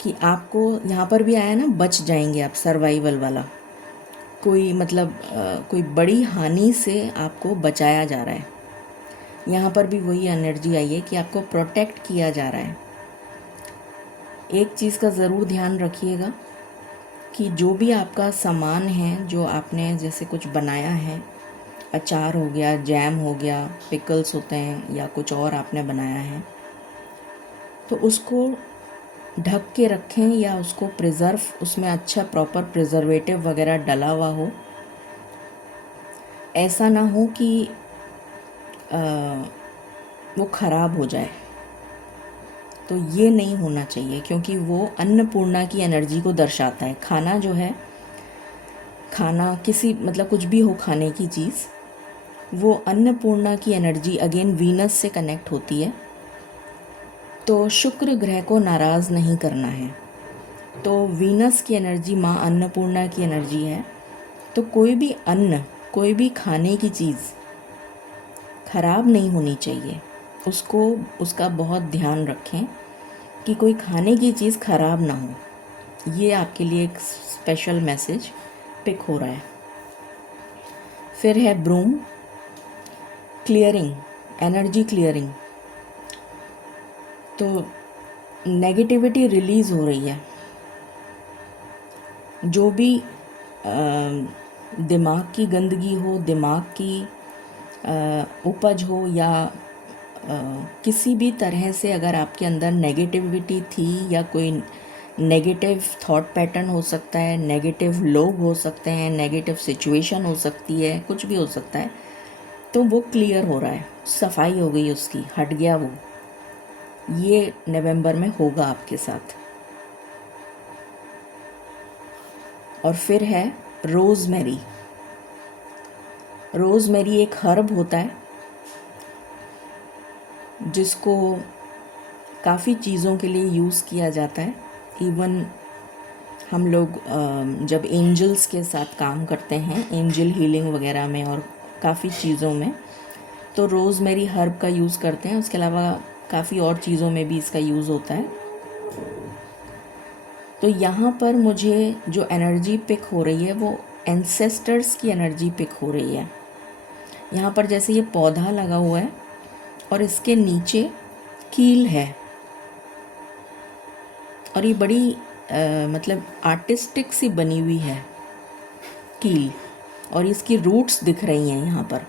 कि आपको यहाँ पर भी आया ना, बच जाएंगे आप, सर्वाइवल वाला। कोई मतलब कोई बड़ी हानि से आपको बचाया जा रहा है। यहाँ पर भी वही एनर्जी आई है कि आपको प्रोटेक्ट किया जा रहा है। एक चीज़ का ज़रूर ध्यान रखिएगा कि जो भी आपका सामान है, जो आपने जैसे कुछ बनाया है, अचार हो गया, जैम हो गया, पिकल्स होते हैं, या कुछ और आपने बनाया है, तो उसको ढक के रखें या उसको प्रिज़र्व, उसमें अच्छा प्रॉपर प्रिजर्वेटिव वगैरह डला हुआ हो। ऐसा ना हो कि वो ख़राब हो जाए, तो ये नहीं होना चाहिए, क्योंकि वो अन्नपूर्णा की एनर्जी को दर्शाता है। खाना जो है, खाना किसी मतलब कुछ भी हो, खाने की चीज़, वो अन्नपूर्णा की एनर्जी अगेन वीनस से कनेक्ट होती है। तो शुक्र ग्रह को नाराज़ नहीं करना है। तो वीनस की एनर्जी माँ अन्नपूर्णा की एनर्जी है। तो कोई भी अन्न, कोई भी खाने की चीज़ ख़राब नहीं होनी चाहिए। उसका बहुत ध्यान रखें कि कोई खाने की चीज़ ख़राब ना हो। ये आपके लिए एक स्पेशल मैसेज पिक हो रहा है। फिर है ब्रूम, क्लियरिंग, एनर्जी क्लियरिंग। तो नेगेटिविटी रिलीज़ हो रही है। जो भी दिमाग की गंदगी हो, दिमाग की उपज हो, या किसी भी तरह से अगर आपके अंदर नेगेटिविटी थी, या कोई नेगेटिव थॉट पैटर्न हो सकता है, नेगेटिव लोग हो सकते हैं, नेगेटिव सिचुएशन हो सकती है, कुछ भी हो सकता है, तो वो क्लियर हो रहा है, सफाई हो गई उसकी, हट गया वो। ये नवंबर में होगा आपके साथ। और फिर है रोज़मेरी। रोज़मेरी एक हर्ब होता है जिसको काफ़ी चीज़ों के लिए यूज़ किया जाता है। इवन हम लोग जब एंजल्स के साथ काम करते हैं, एंजल हीलिंग वगैरह में और काफ़ी चीज़ों में, तो रोज़मेरी हर्ब का यूज़ करते हैं। उसके अलावा काफ़ी और चीज़ों में भी इसका यूज़ होता है। तो यहाँ पर मुझे जो एनर्जी पिक हो रही है वो एंसेस्टर्स की एनर्जी पिक हो रही है। यहाँ पर जैसे ये पौधा लगा हुआ है और इसके नीचे कील है, और ये बड़ी मतलब आर्टिस्टिक सी बनी हुई है कील, और इसकी रूट्स दिख रही हैं यहाँ पर।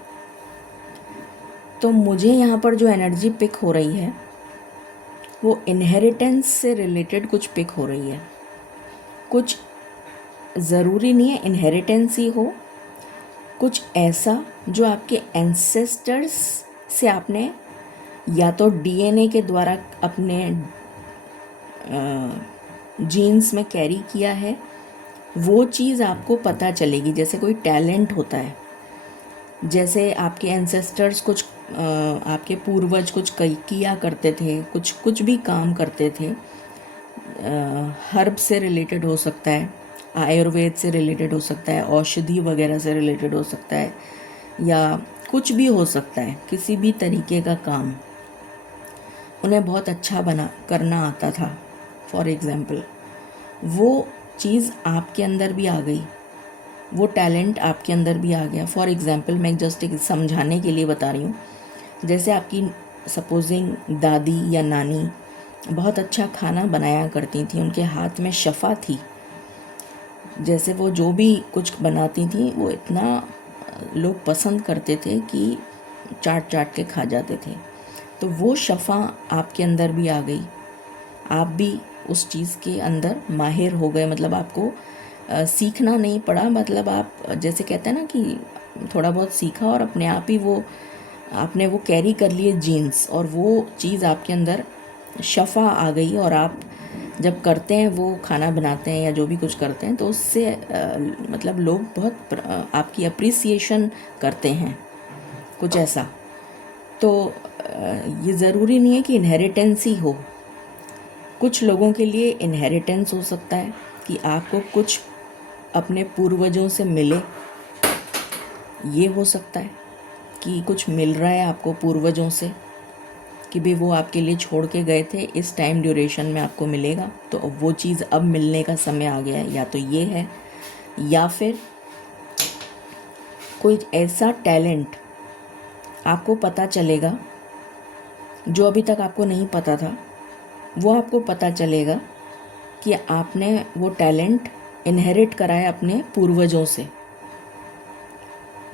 तो मुझे यहाँ पर जो एनर्जी पिक हो रही है वो इनहेरिटेंस से रिलेटेड कुछ पिक हो रही है। कुछ ज़रूरी नहीं है इनहेरिटेंस ही हो, कुछ ऐसा जो आपके एंसेस्टर्स से आपने या तो डीएनए के द्वारा अपने जीन्स में कैरी किया है, वो चीज़ आपको पता चलेगी। जैसे कोई टैलेंट होता है, जैसे आपके एंसेस्टर्स कुछ आपके पूर्वज कुछ किया करते थे, कुछ भी काम करते थे, हर्ब से रिलेटेड हो सकता है, आयुर्वेद से रिलेटेड हो सकता है, औषधि वगैरह से रिलेटेड हो सकता है, या कुछ भी हो सकता है, किसी भी तरीके का काम उन्हें बहुत अच्छा करना आता था। फॉर एग्ज़ाम्पल वो चीज़ आपके अंदर भी आ गई, वो टैलेंट आपके अंदर भी आ गया। फॉर एग्ज़ाम्पल मैं जस्ट एक समझाने के लिए बता रही हूँ। जैसे आपकी सपोजिंग दादी या नानी बहुत अच्छा खाना बनाया करती थी, उनके हाथ में शफ़ा थी, जैसे वो जो भी कुछ बनाती थी वो इतना लोग पसंद करते थे कि चाट चाट के खा जाते थे। तो वो शफ़ा आपके अंदर भी आ गई, आप भी उस चीज़ के अंदर माहिर हो गए। मतलब आपको सीखना नहीं पड़ा, मतलब आप जैसे कहते हैं ना कि थोड़ा बहुत सीखा और अपने आप ही वो आपने वो कैरी कर लिए जीन्स, और वो चीज़ आपके अंदर शफ़ा आ गई और आप जब करते हैं वो खाना बनाते हैं या जो भी कुछ करते हैं तो उससे मतलब लोग बहुत आपकी अप्रिसिएशन करते हैं, कुछ ऐसा। तो ये ज़रूरी नहीं है कि इनहेरिटेंस ही हो। कुछ लोगों के लिए इनहेरिटेंस हो सकता है कि आपको कुछ अपने पूर्वजों से मिले, ये हो सकता है कि कुछ मिल रहा है आपको पूर्वजों से कि भाई वो आपके लिए छोड़ के गए थे, इस टाइम ड्यूरेशन में आपको मिलेगा, तो वो चीज़ अब मिलने का समय आ गया है। या तो ये है, या फिर कोई ऐसा टैलेंट आपको पता चलेगा जो अभी तक आपको नहीं पता था, वो आपको पता चलेगा कि आपने वो टैलेंट इनहेरिट करा है अपने पूर्वजों से।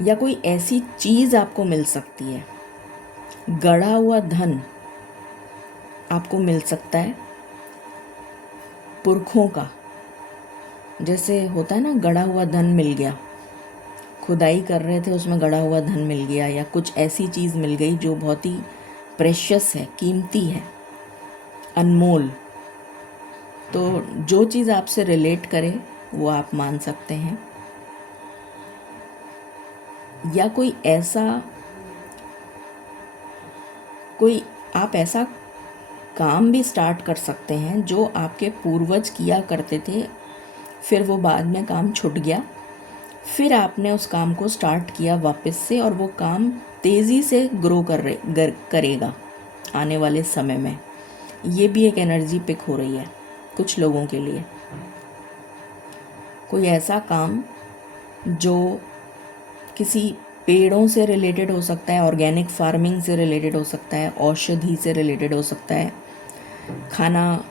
या कोई ऐसी चीज़ आपको मिल सकती है, गढ़ा हुआ धन आपको मिल सकता है पुरखों का। जैसे होता है ना, गढ़ा हुआ धन मिल गया, खुदाई कर रहे थे उसमें गढ़ा हुआ धन मिल गया, या कुछ ऐसी चीज़ मिल गई जो बहुत ही प्रेशियस है, कीमती है, अनमोल। तो जो चीज़ आपसे रिलेट करे वो आप मान सकते हैं। या कोई आप ऐसा काम भी स्टार्ट कर सकते हैं जो आपके पूर्वज किया करते थे, फिर वो बाद में काम छूट गया, फिर आपने उस काम को स्टार्ट किया वापस से, और वो काम तेज़ी से ग्रो करेगा आने वाले समय में। ये भी एक एनर्जी पिक हो रही है कुछ लोगों के लिए। कोई ऐसा काम जो किसी पेड़ों से रिलेटेड हो सकता है, ऑर्गेनिक फार्मिंग से रिलेटेड हो सकता है, औषधि से रिलेटेड हो सकता है, खाना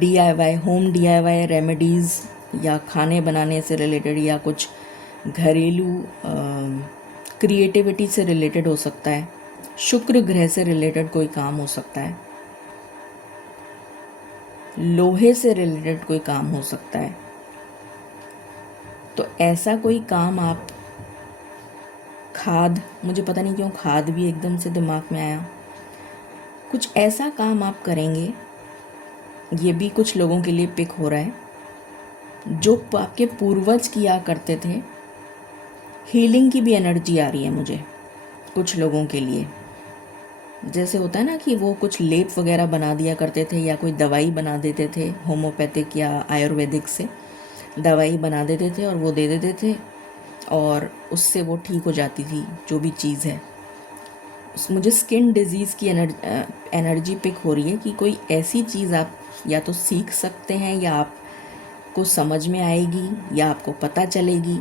DIY, होम DIY रेमेडीज़ या खाने बनाने से रिलेटेड, या कुछ घरेलू क्रिएटिविटी से रिलेटेड हो सकता है, शुक्र ग्रह से रिलेटेड कोई काम हो सकता है, लोहे से रिलेटेड कोई काम हो सकता है। तो ऐसा कोई काम आप, खाद, मुझे पता नहीं क्यों खाद भी एकदम से दिमाग में आया, कुछ ऐसा काम आप करेंगे, ये भी कुछ लोगों के लिए पिक हो रहा है जो आपके पूर्वज किया करते थे। हीलिंग की भी एनर्जी आ रही है मुझे कुछ लोगों के लिए। जैसे होता है ना कि वो कुछ लेप वगैरह बना दिया करते थे, या कोई दवाई बना देते थे, होम्योपैथिक या आयुर्वेदिक से दवाई बना देते थे और वो दे देते थे, और उससे वो ठीक हो जाती थी जो भी चीज़ है। मुझे स्किन डिजीज़ की एनर्जी पिक हो रही है कि कोई ऐसी चीज़ आप या तो सीख सकते हैं, या आपको समझ में आएगी, या आपको पता चलेगी,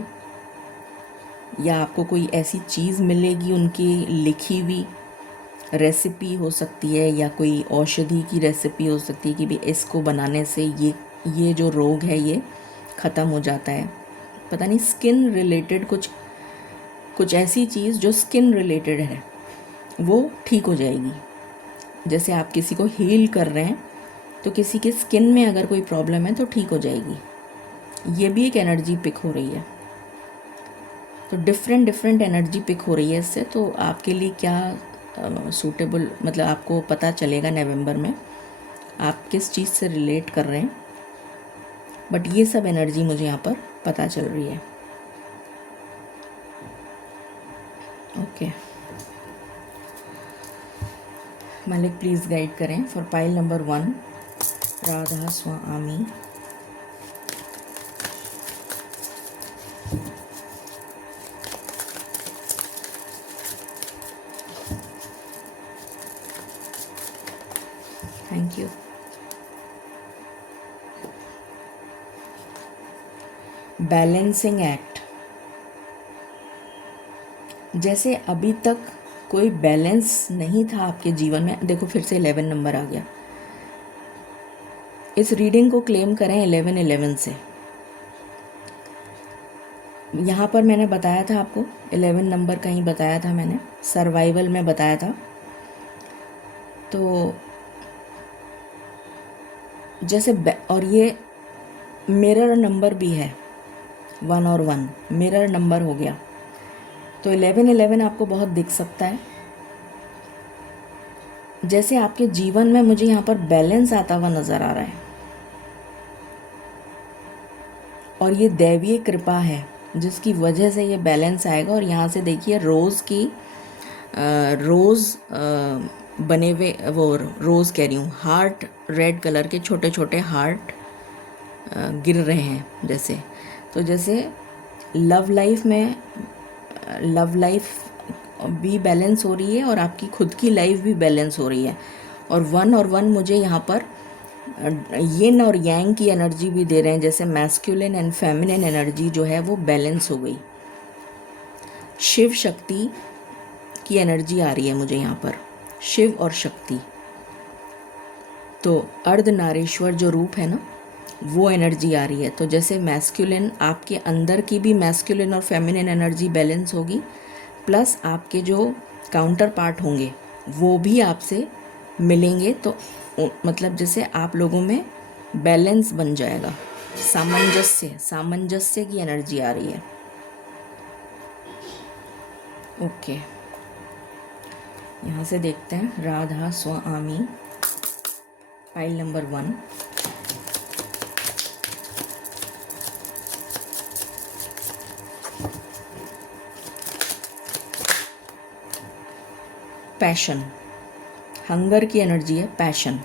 या आपको कोई ऐसी चीज़ मिलेगी, उनकी लिखी हुई रेसिपी हो सकती है, या कोई औषधि की रेसिपी हो सकती है कि भाई इसको बनाने से ये जो रोग है ये ख़त्म हो जाता है। पता नहीं, स्किन रिलेटेड कुछ ऐसी चीज़ जो स्किन रिलेटेड है वो ठीक हो जाएगी। जैसे आप किसी को हील कर रहे हैं तो किसी के स्किन में अगर कोई प्रॉब्लम है तो ठीक हो जाएगी। ये भी एक एनर्जी पिक हो रही है। तो डिफरेंट एनर्जी पिक हो रही है इससे। तो आपके लिए क्या सूटेबल, मतलब आपको पता चलेगा नवंबर में आप किस चीज़ से रिलेट कर रहे हैं। बट ये सब एनर्जी मुझे यहाँ पर पता चल रही है। ओके, मालिक प्लीज़ गाइड करें for pile number 1, Radha Swami. Thank you. Balancing act. जैसे अभी तक कोई बैलेंस नहीं था आपके जीवन में। देखो फिर से 11 नंबर आ गया। इस रीडिंग को क्लेम करें 11-11 से। यहाँ पर मैंने बताया था आपको 11 नंबर कहीं बताया था मैंने, सर्वाइवल में बताया था। तो जैसे और ये मिरर नंबर भी है, 1 और 1 मिरर नंबर हो गया। तो 11-11 आपको बहुत दिख सकता है। जैसे आपके जीवन में मुझे यहाँ पर बैलेंस आता हुआ नज़र आ रहा है, और ये दैवीय कृपा है जिसकी वजह से ये बैलेंस आएगा। और यहाँ से देखिए रोज़ की रोज़ बने हुए, वो रोज़ कह रही हूँ, हार्ट, रेड कलर के छोटे छोटे हार्ट गिर रहे हैं जैसे। तो जैसे लव लाइफ में, लव लाइफ भी बैलेंस हो रही है और आपकी खुद की लाइफ भी बैलेंस हो रही है। और वन मुझे यहाँ पर यिन और यांग की एनर्जी भी दे रहे हैं, जैसे मैस्कुलिन एंड फेमिनिन एनर्जी जो है वो बैलेंस हो गई। शिव शक्ति की एनर्जी आ रही है मुझे यहाँ पर, शिव और शक्ति। तो अर्धनारीश्वर जो रूप है ना, वो एनर्जी आ रही है। तो जैसे मैस्कुलिन, आपके अंदर की भी मैस्कुलिन और फेमिनिन एनर्जी बैलेंस होगी, प्लस आपके जो काउंटर पार्ट होंगे वो भी आपसे मिलेंगे। तो मतलब जैसे आप लोगों में बैलेंस बन जाएगा, सामंजस्य की एनर्जी आ रही है। ओके, यहाँ से देखते हैं राधा स्वामी, फाइल नंबर 1। पैशन, हंगर की एनर्जी है, पैशन।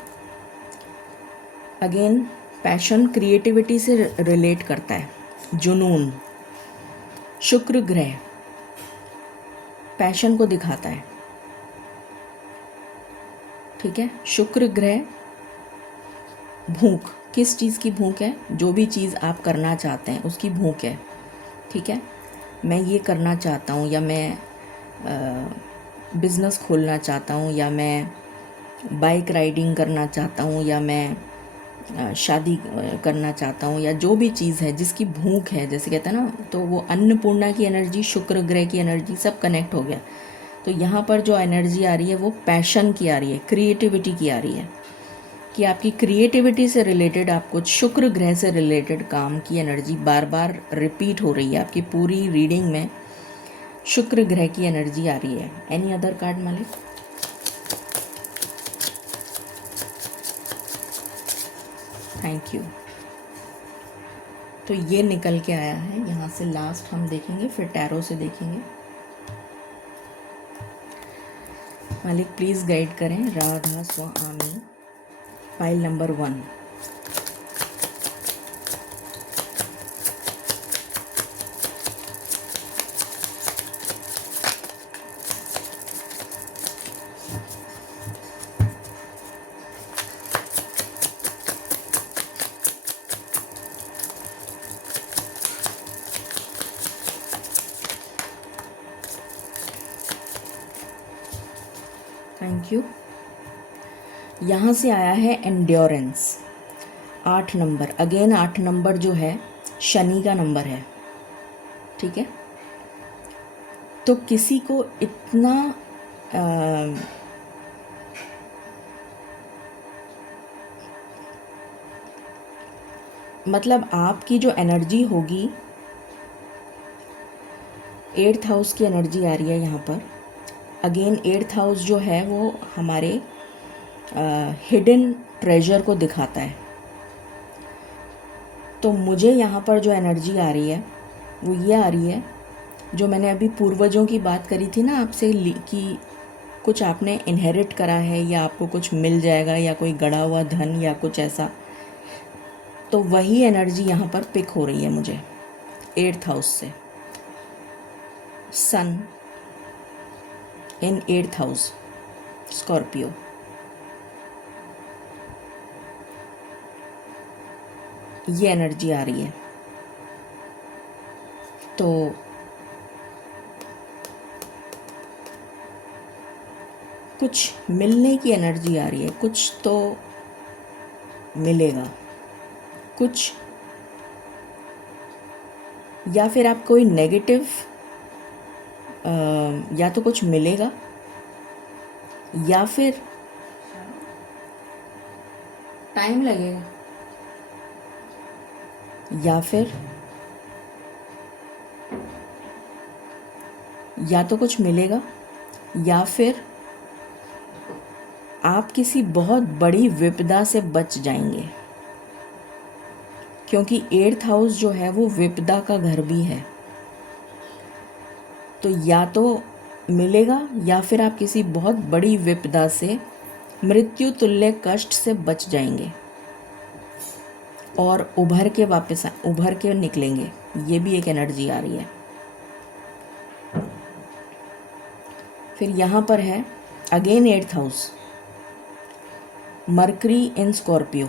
अगेन पैशन क्रिएटिविटी से रिलेट करता है, जुनून। शुक्र ग्रह पैशन को दिखाता है, ठीक है। शुक्र ग्रह, भूख, किस चीज़ की भूख है? जो भी चीज़ आप करना चाहते हैं उसकी भूख है, ठीक है। मैं ये करना चाहता हूँ, या मैं बिज़नेस खोलना चाहता हूँ, या मैं बाइक राइडिंग करना चाहता हूँ, या मैं शादी करना चाहता हूँ, या जो भी चीज़ है जिसकी भूख है, जैसे कहते हैं ना, तो वो अन्नपूर्णा की एनर्जी, शुक्र ग्रह की एनर्जी, सब कनेक्ट हो गया। तो यहाँ पर जो एनर्जी आ रही है वो पैशन की आ रही है, क्रिएटिविटी की आ रही है, कि आपकी क्रिएटिविटी से रिलेटेड, आप कुछ शुक्र ग्रह से रिलेटेड काम की एनर्जी बार बार रिपीट हो रही है। आपकी पूरी रीडिंग में शुक्र ग्रह की एनर्जी आ रही है। एनी अदर कार्ड मालिक? Thank you. तो ये निकल के आया है। यहाँ से लास्ट हम देखेंगे, फिर टैरो से देखेंगे। मालिक प्लीज़ गाइड करें। राधा स्वामी, फाइल नंबर 1। Thank you. यहाँ से आया है एंड्योरेंस, 8 नंबर। अगेन 8 नंबर जो है शनि का नंबर है, ठीक है। तो किसी को इतना मतलब आपकी जो एनर्जी होगी, 8th हाउस की एनर्जी आ रही है यहाँ पर। अगेन 8th हाउस जो है वो हमारे हिडन ट्रेजर को दिखाता है। तो मुझे यहाँ पर जो एनर्जी आ रही है वो ये आ रही है, जो मैंने अभी पूर्वजों की बात करी थी ना आपसे, कि कुछ आपने इनहेरिट करा है, या आपको कुछ मिल जाएगा, या कोई गड़ा हुआ धन, या कुछ ऐसा। तो वही एनर्जी यहाँ पर पिक हो रही है मुझे 8th हाउस से। सन इन 8th हाउस, स्कॉर्पियो। ये एनर्जी आ रही है। तो कुछ मिलने की एनर्जी आ रही है, कुछ तो मिलेगा, कुछ, या फिर आप कोई नेगेटिव, या तो कुछ मिलेगा, या फिर टाइम लगेगा, या फिर या तो कुछ मिलेगा, या फिर आप किसी बहुत बड़ी विपदा से बच जाएंगे, क्योंकि 8th हाउस जो है वो विपदा का घर भी है। तो या तो मिलेगा या फिर आप किसी बहुत बड़ी विपदा से, मृत्यु तुल्य कष्ट से बच जाएंगे और उभर के निकलेंगे। ये भी एक एनर्जी आ रही है। फिर यहाँ पर है अगेन 8th हाउस, मरकरी इन स्कॉर्पियो,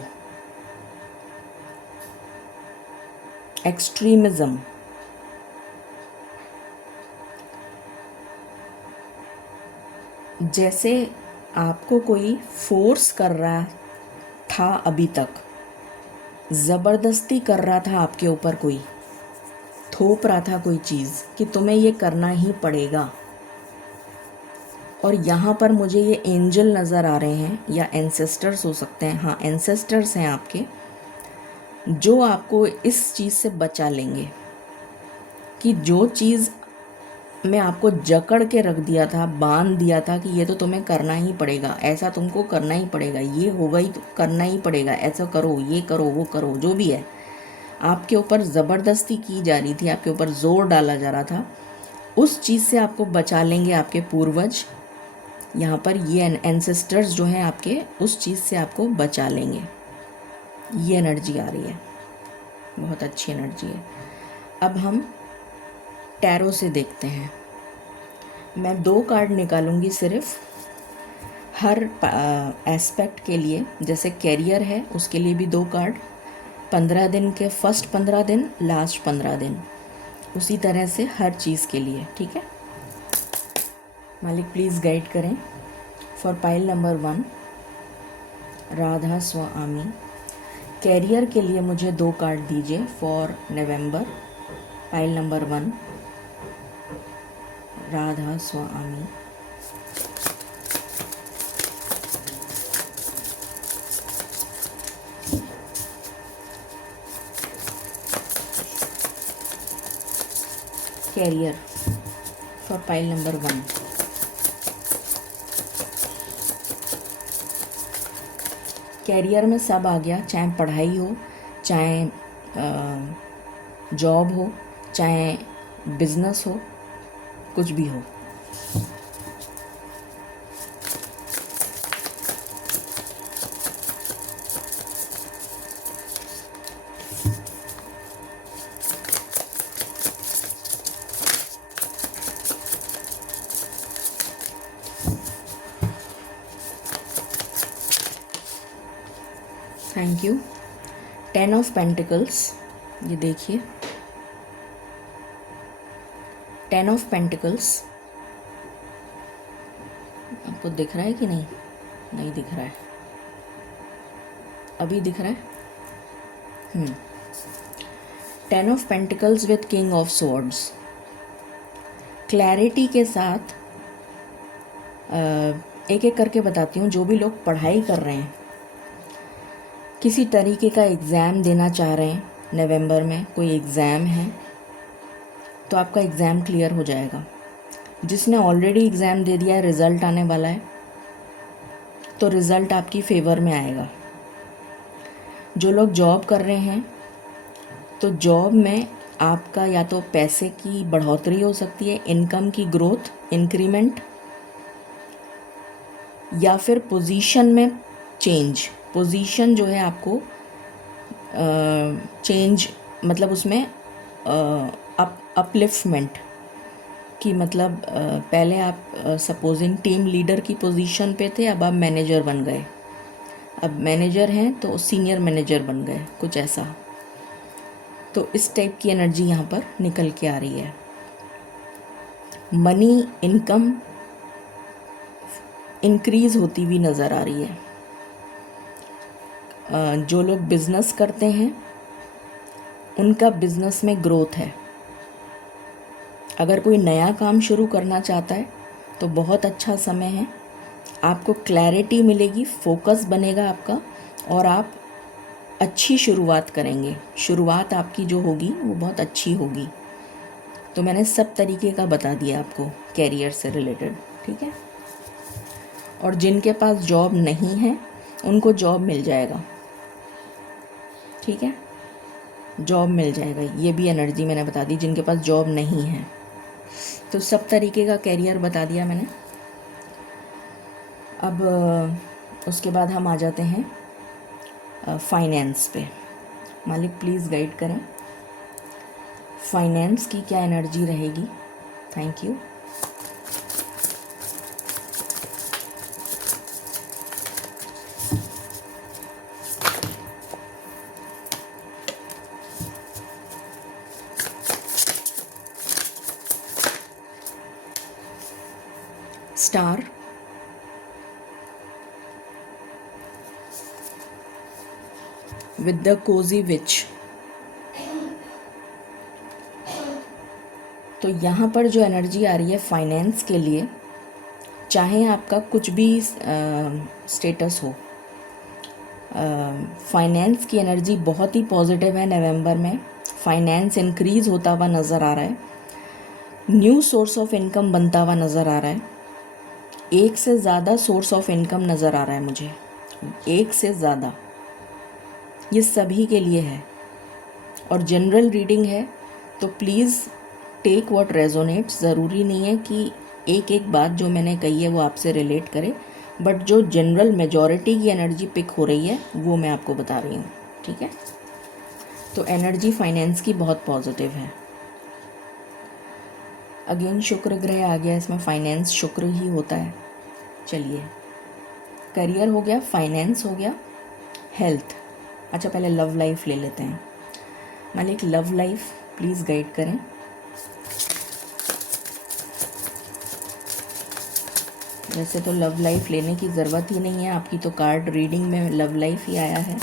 एक्सट्रीमिज्म, जैसे आपको कोई फोर्स कर रहा था, अभी तक ज़बरदस्ती कर रहा था आपके ऊपर, कोई थोप रहा था कोई चीज़ कि तुम्हें ये करना ही पड़ेगा। और यहाँ पर मुझे ये एंजल नज़र आ रहे हैं, या एंसेस्टर्स हो सकते हैं। हाँ, एंसेस्टर्स हैं आपके, जो आपको इस चीज़ से बचा लेंगे कि जो चीज़ मैं आपको जकड़ के रख दिया था, बांध दिया था कि ये तो तुम्हें करना ही पड़ेगा, ऐसा तुमको करना ही पड़ेगा, ये होगा ही तो करना ही पड़ेगा, ऐसा करो, ये करो, वो करो, जो भी है आपके ऊपर ज़बरदस्ती की जा रही थी, आपके ऊपर ज़ोर डाला जा रहा था, उस चीज़ से आपको बचा लेंगे आपके पूर्वज। यहाँ पर ये एंसेस्टर्स जो हैं आपके, उस चीज़ से आपको बचा लेंगे। ये एनर्जी आ रही है, बहुत अच्छी एनर्जी है। अब हम टैरो से देखते हैं। मैं 2 कार्ड निकालूंगी सिर्फ हर एस्पेक्ट के लिए। जैसे कैरियर है उसके लिए भी 2 कार्ड, 15 दिन के फर्स्ट 15 दिन, लास्ट 15 दिन, उसी तरह से हर चीज़ के लिए। ठीक है, मालिक प्लीज़ गाइड करें। For pile number 1 Radha Swami, career के लिए मुझे 2 कार्ड दीजिए for November. Pile number 1 Radha Swami, career for pile number 1। Career में सब आ गया, चाहे पढ़ाई हो, चाहे जॉब हो, चाहे बिजनेस हो, कुछ भी हो। Thank you. 10 ऑफ पेंटिकल्स, ये देखिए 10 ऑफ पेंटिकल्स आपको दिख रहा है कि नहीं? नहीं दिख रहा है, अभी दिख रहा है। 10 of pentacles with king of swords. Clarity के साथ एक एक करके बताती हूँ। जो भी लोग पढ़ाई कर रहे हैं, किसी तरीके का एग्ज़ाम देना चाह रहे हैं, नवंबर में कोई एग्ज़ाम है तो आपका एग्ज़ाम क्लियर हो जाएगा। जिसने ऑलरेडी एग्ज़ाम दे दिया है, रिज़ल्ट आने वाला है, तो रिज़ल्ट आपकी फेवर में आएगा। जो लोग जॉब कर रहे हैं, तो जॉब में आपका या तो पैसे की बढ़ोतरी हो सकती है, इनकम की ग्रोथ, इंक्रीमेंट, या फिर पोजीशन में चेंज। पोजीशन जो है आपको चेंज, मतलब उसमें अपलिफ्टमेंट की, मतलब पहले आप सपोजिंग टीम लीडर की पोजीशन पे थे, अब आप मैनेजर बन गए, अब मैनेजर हैं तो सीनियर मैनेजर बन गए, कुछ ऐसा। तो इस टाइप की एनर्जी यहाँ पर निकल के आ रही है। मनी इनकम इंक्रीज़ होती हुई नज़र आ रही है। जो लोग बिज़नेस करते हैं उनका बिज़नेस में ग्रोथ है। अगर कोई नया काम शुरू करना चाहता है तो बहुत अच्छा समय है। आपको क्लैरिटी मिलेगी, फोकस बनेगा आपका, और आप अच्छी शुरुआत करेंगे। शुरुआत आपकी जो होगी वो बहुत अच्छी होगी। तो मैंने सब तरीके का बता दिया आपको कैरियर से रिलेटेड, ठीक है। और जिनके पास जॉब नहीं है उनको जॉब मिल जाएगा, ठीक है, जॉब मिल जाएगा। ये भी एनर्जी मैंने बता दी, जिनके पास जॉब नहीं है। तो सब तरीके का कैरियर बता दिया मैंने। अब उसके बाद हम आ जाते हैं फाइनेंस पे। मालिक प्लीज़ गाइड करें, फाइनेंस की क्या एनर्जी रहेगी। Thank you. Star, with the cozy witch. तो यहाँ पर जो एनर्जी आ रही है फाइनेंस के लिए, चाहे आपका कुछ भी स्टेटस हो, फाइनेंस की एनर्जी बहुत ही पॉजिटिव है नवंबर में। फाइनेंस इंक्रीज़ होता हुआ नज़र आ रहा है, न्यू सोर्स ऑफ इनकम बनता हुआ नज़र आ रहा है। एक से ज़्यादा सोर्स ऑफ इनकम नज़र आ रहा है मुझे, एक से ज़्यादा। ये सभी के लिए है और जनरल रीडिंग है, तो प्लीज़ टेक व्हाट रेजोनेट्स। ज़रूरी नहीं है कि एक एक बात जो मैंने कही है वो आपसे रिलेट करे, बट जो जनरल मेजॉरिटी की एनर्जी पिक हो रही है वो मैं आपको बता रही हूँ, ठीक है। तो एनर्जी फाइनेंस की बहुत पॉजिटिव है। अगेन शुक्र ग्रह आ गया इसमें, फाइनेंस शुक्र ही होता है। चलिए, करियर हो गया, फाइनेंस हो गया, हेल्थ। अच्छा, पहले लव लाइफ ले लेते हैं। मालिक लव लाइफ प्लीज़ गाइड करें। वैसे तो लव लाइफ लेने की ज़रूरत ही नहीं है, आपकी तो कार्ड रीडिंग में लव लाइफ ही आया है।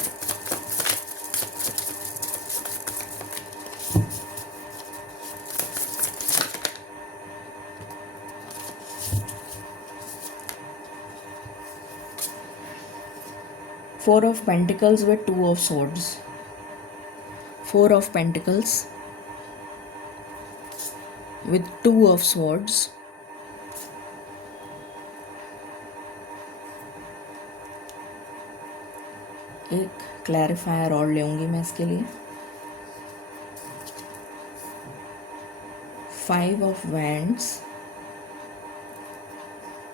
Four of pentacles with two of swords, four of pentacles with two of swords. एक क्लैरिफायर और लेंगी मैं इसके लिए। Five of wands,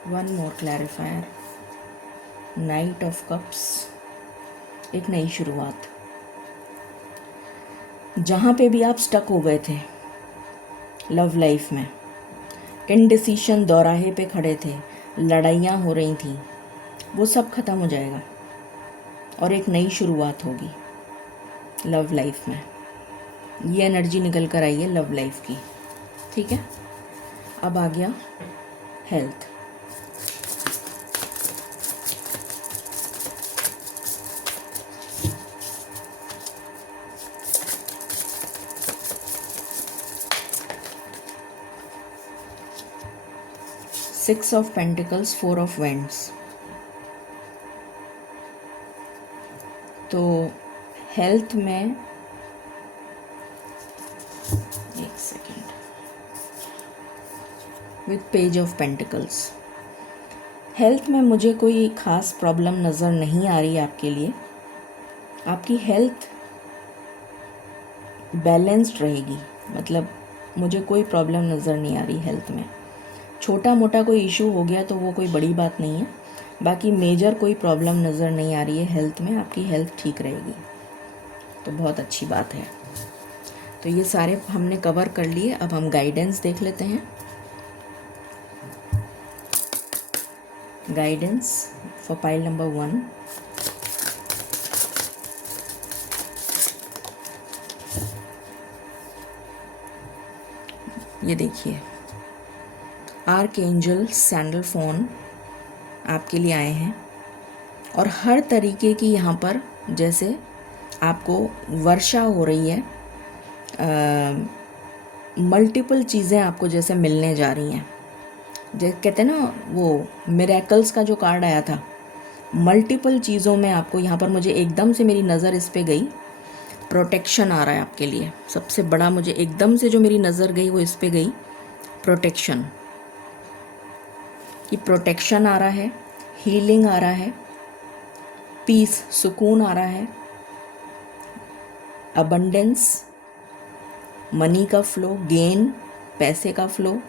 one more clarifier, night of cups, एक नई शुरुआत। जहाँ पे भी आप स्टक हो गए थे लव लाइफ में, इनडिसीशन दौराहे पे खड़े थे, लड़ाइयाँ हो रही थी, वो सब ख़त्म हो जाएगा और एक नई शुरुआत होगी लव लाइफ में। ये एनर्जी निकल कर आई है लव लाइफ की, ठीक है। अब आ गया health. Six of pentacles, four of wands. तो हेल्थ में, एक second, with page of pentacles. Health में मुझे कोई ख़ास प्रॉब्लम नज़र नहीं आ रही है आपके लिए। आपकी हेल्थ बैलेंस्ड रहेगी, मतलब मुझे कोई प्रॉब्लम नज़र नहीं आ रही हेल्थ में। छोटा मोटा कोई इशू हो गया तो वो कोई बड़ी बात नहीं है, बाकी मेजर कोई प्रॉब्लम नज़र नहीं आ रही है हेल्थ में। आपकी हेल्थ ठीक रहेगी, तो बहुत अच्छी बात है। तो ये सारे हमने कवर कर लिए। अब हम गाइडेंस देख लेते हैं। Guidance for pile number 1। ये देखिए, आर्कएंजल सैंडलफोन आपके लिए आए हैं और हर तरीके की यहाँ पर जैसे आपको वर्षा हो रही है, मल्टीपल चीज़ें आपको जैसे मिलने जा रही हैं। जैसे कहते हैं ना, वो मिरेकल्स का जो कार्ड आया था, मल्टीपल चीज़ों में आपको यहाँ पर, मुझे एकदम से मेरी नज़र इस पे गई, प्रोटेक्शन आ रहा है आपके लिए। सबसे बड़ा मुझे एकदम से जो मेरी नज़र गई वो इस पे गई, प्रोटेक्शन। कि प्रोटेक्शन आ रहा है, हीलिंग आ रहा है, पीस, सुकून आ रहा है, अबंडेंस, मनी का फ्लो, गेन, पैसे का फ्लो,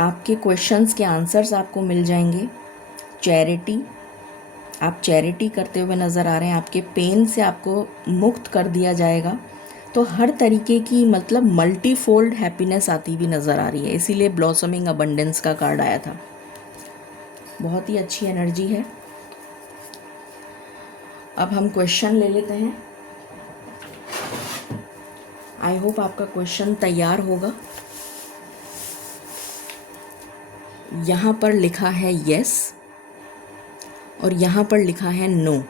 आपके क्वेश्चंस के आंसर्स आपको मिल जाएंगे, चैरिटी, आप चैरिटी करते हुए नज़र आ रहे हैं, आपके पेन से आपको मुक्त कर दिया जाएगा। तो हर तरीके की मतलब मल्टीफोल्ड हैप्पीनेस आती हुई नज़र आ रही है, इसीलिए ब्लॉसमिंग अबंडेंस का कार्ड आया था। बहुत ही अच्छी एनर्जी है। अब हम क्वेश्चन ले लेते हैं। आई होप आपका क्वेश्चन तैयार होगा। यहाँ पर लिखा है यस और यहाँ पर लिखा है नो,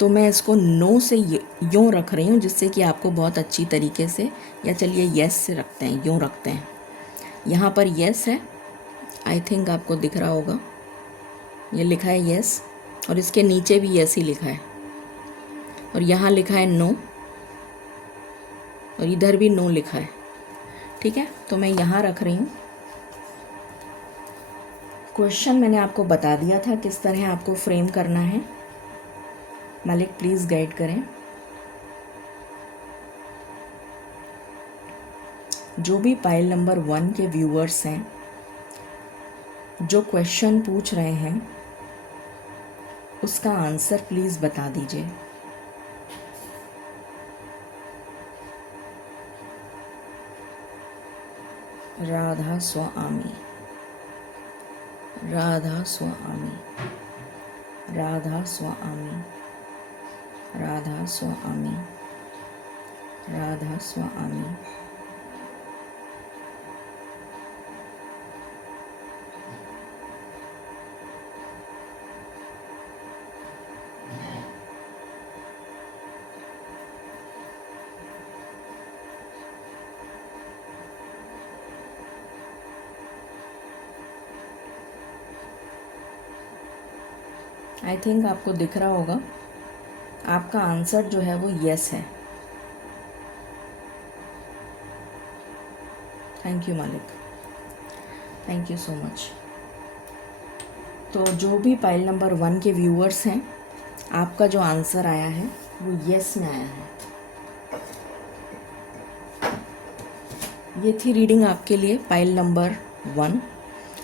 तो मैं इसको नो से यूँ रख रही हूँ जिससे कि आपको बहुत अच्छी तरीके से, या चलिए यस से रखते हैं, यूँ रखते हैं। यहाँ पर यस है, आई थिंक आपको दिख रहा होगा, ये लिखा है यस और इसके नीचे भी यस ही लिखा है, और यहाँ लिखा है नो और इधर भी नो लिखा है। ठीक है, तो मैं यहाँ रख रही हूँ। क्वेश्चन मैंने आपको बता दिया था किस तरह आपको फ्रेम करना है। मालिक प्लीज़ गाइड करें। जो भी पाइल नंबर 1 के व्यूअर्स हैं जो क्वेश्चन पूछ रहे हैं उसका आंसर प्लीज़ बता दीजिए। राधा स्वामी, राधा स्वामी, राधा स्वामी, राधा स्वामी, राधा स्वामी। आई थिंक आपको दिख रहा होगा, आपका आंसर जो है वो यस है। थैंक यू मालिक, थैंक यू सो मच। तो जो भी पाइल नंबर 1 के व्यूअर्स हैं, आपका जो आंसर आया है वो यस में आया है। ये थी रीडिंग आपके लिए पाइल नंबर 1।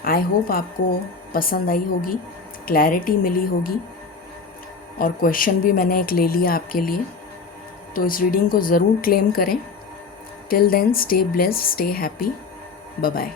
आई होप आपको पसंद आई होगी, क्लैरिटी मिली होगी, और क्वेश्चन भी मैंने एक ले लिया आपके लिए। तो इस रीडिंग को ज़रूर क्लेम करें। Till then stay blessed, stay happy, bye bye.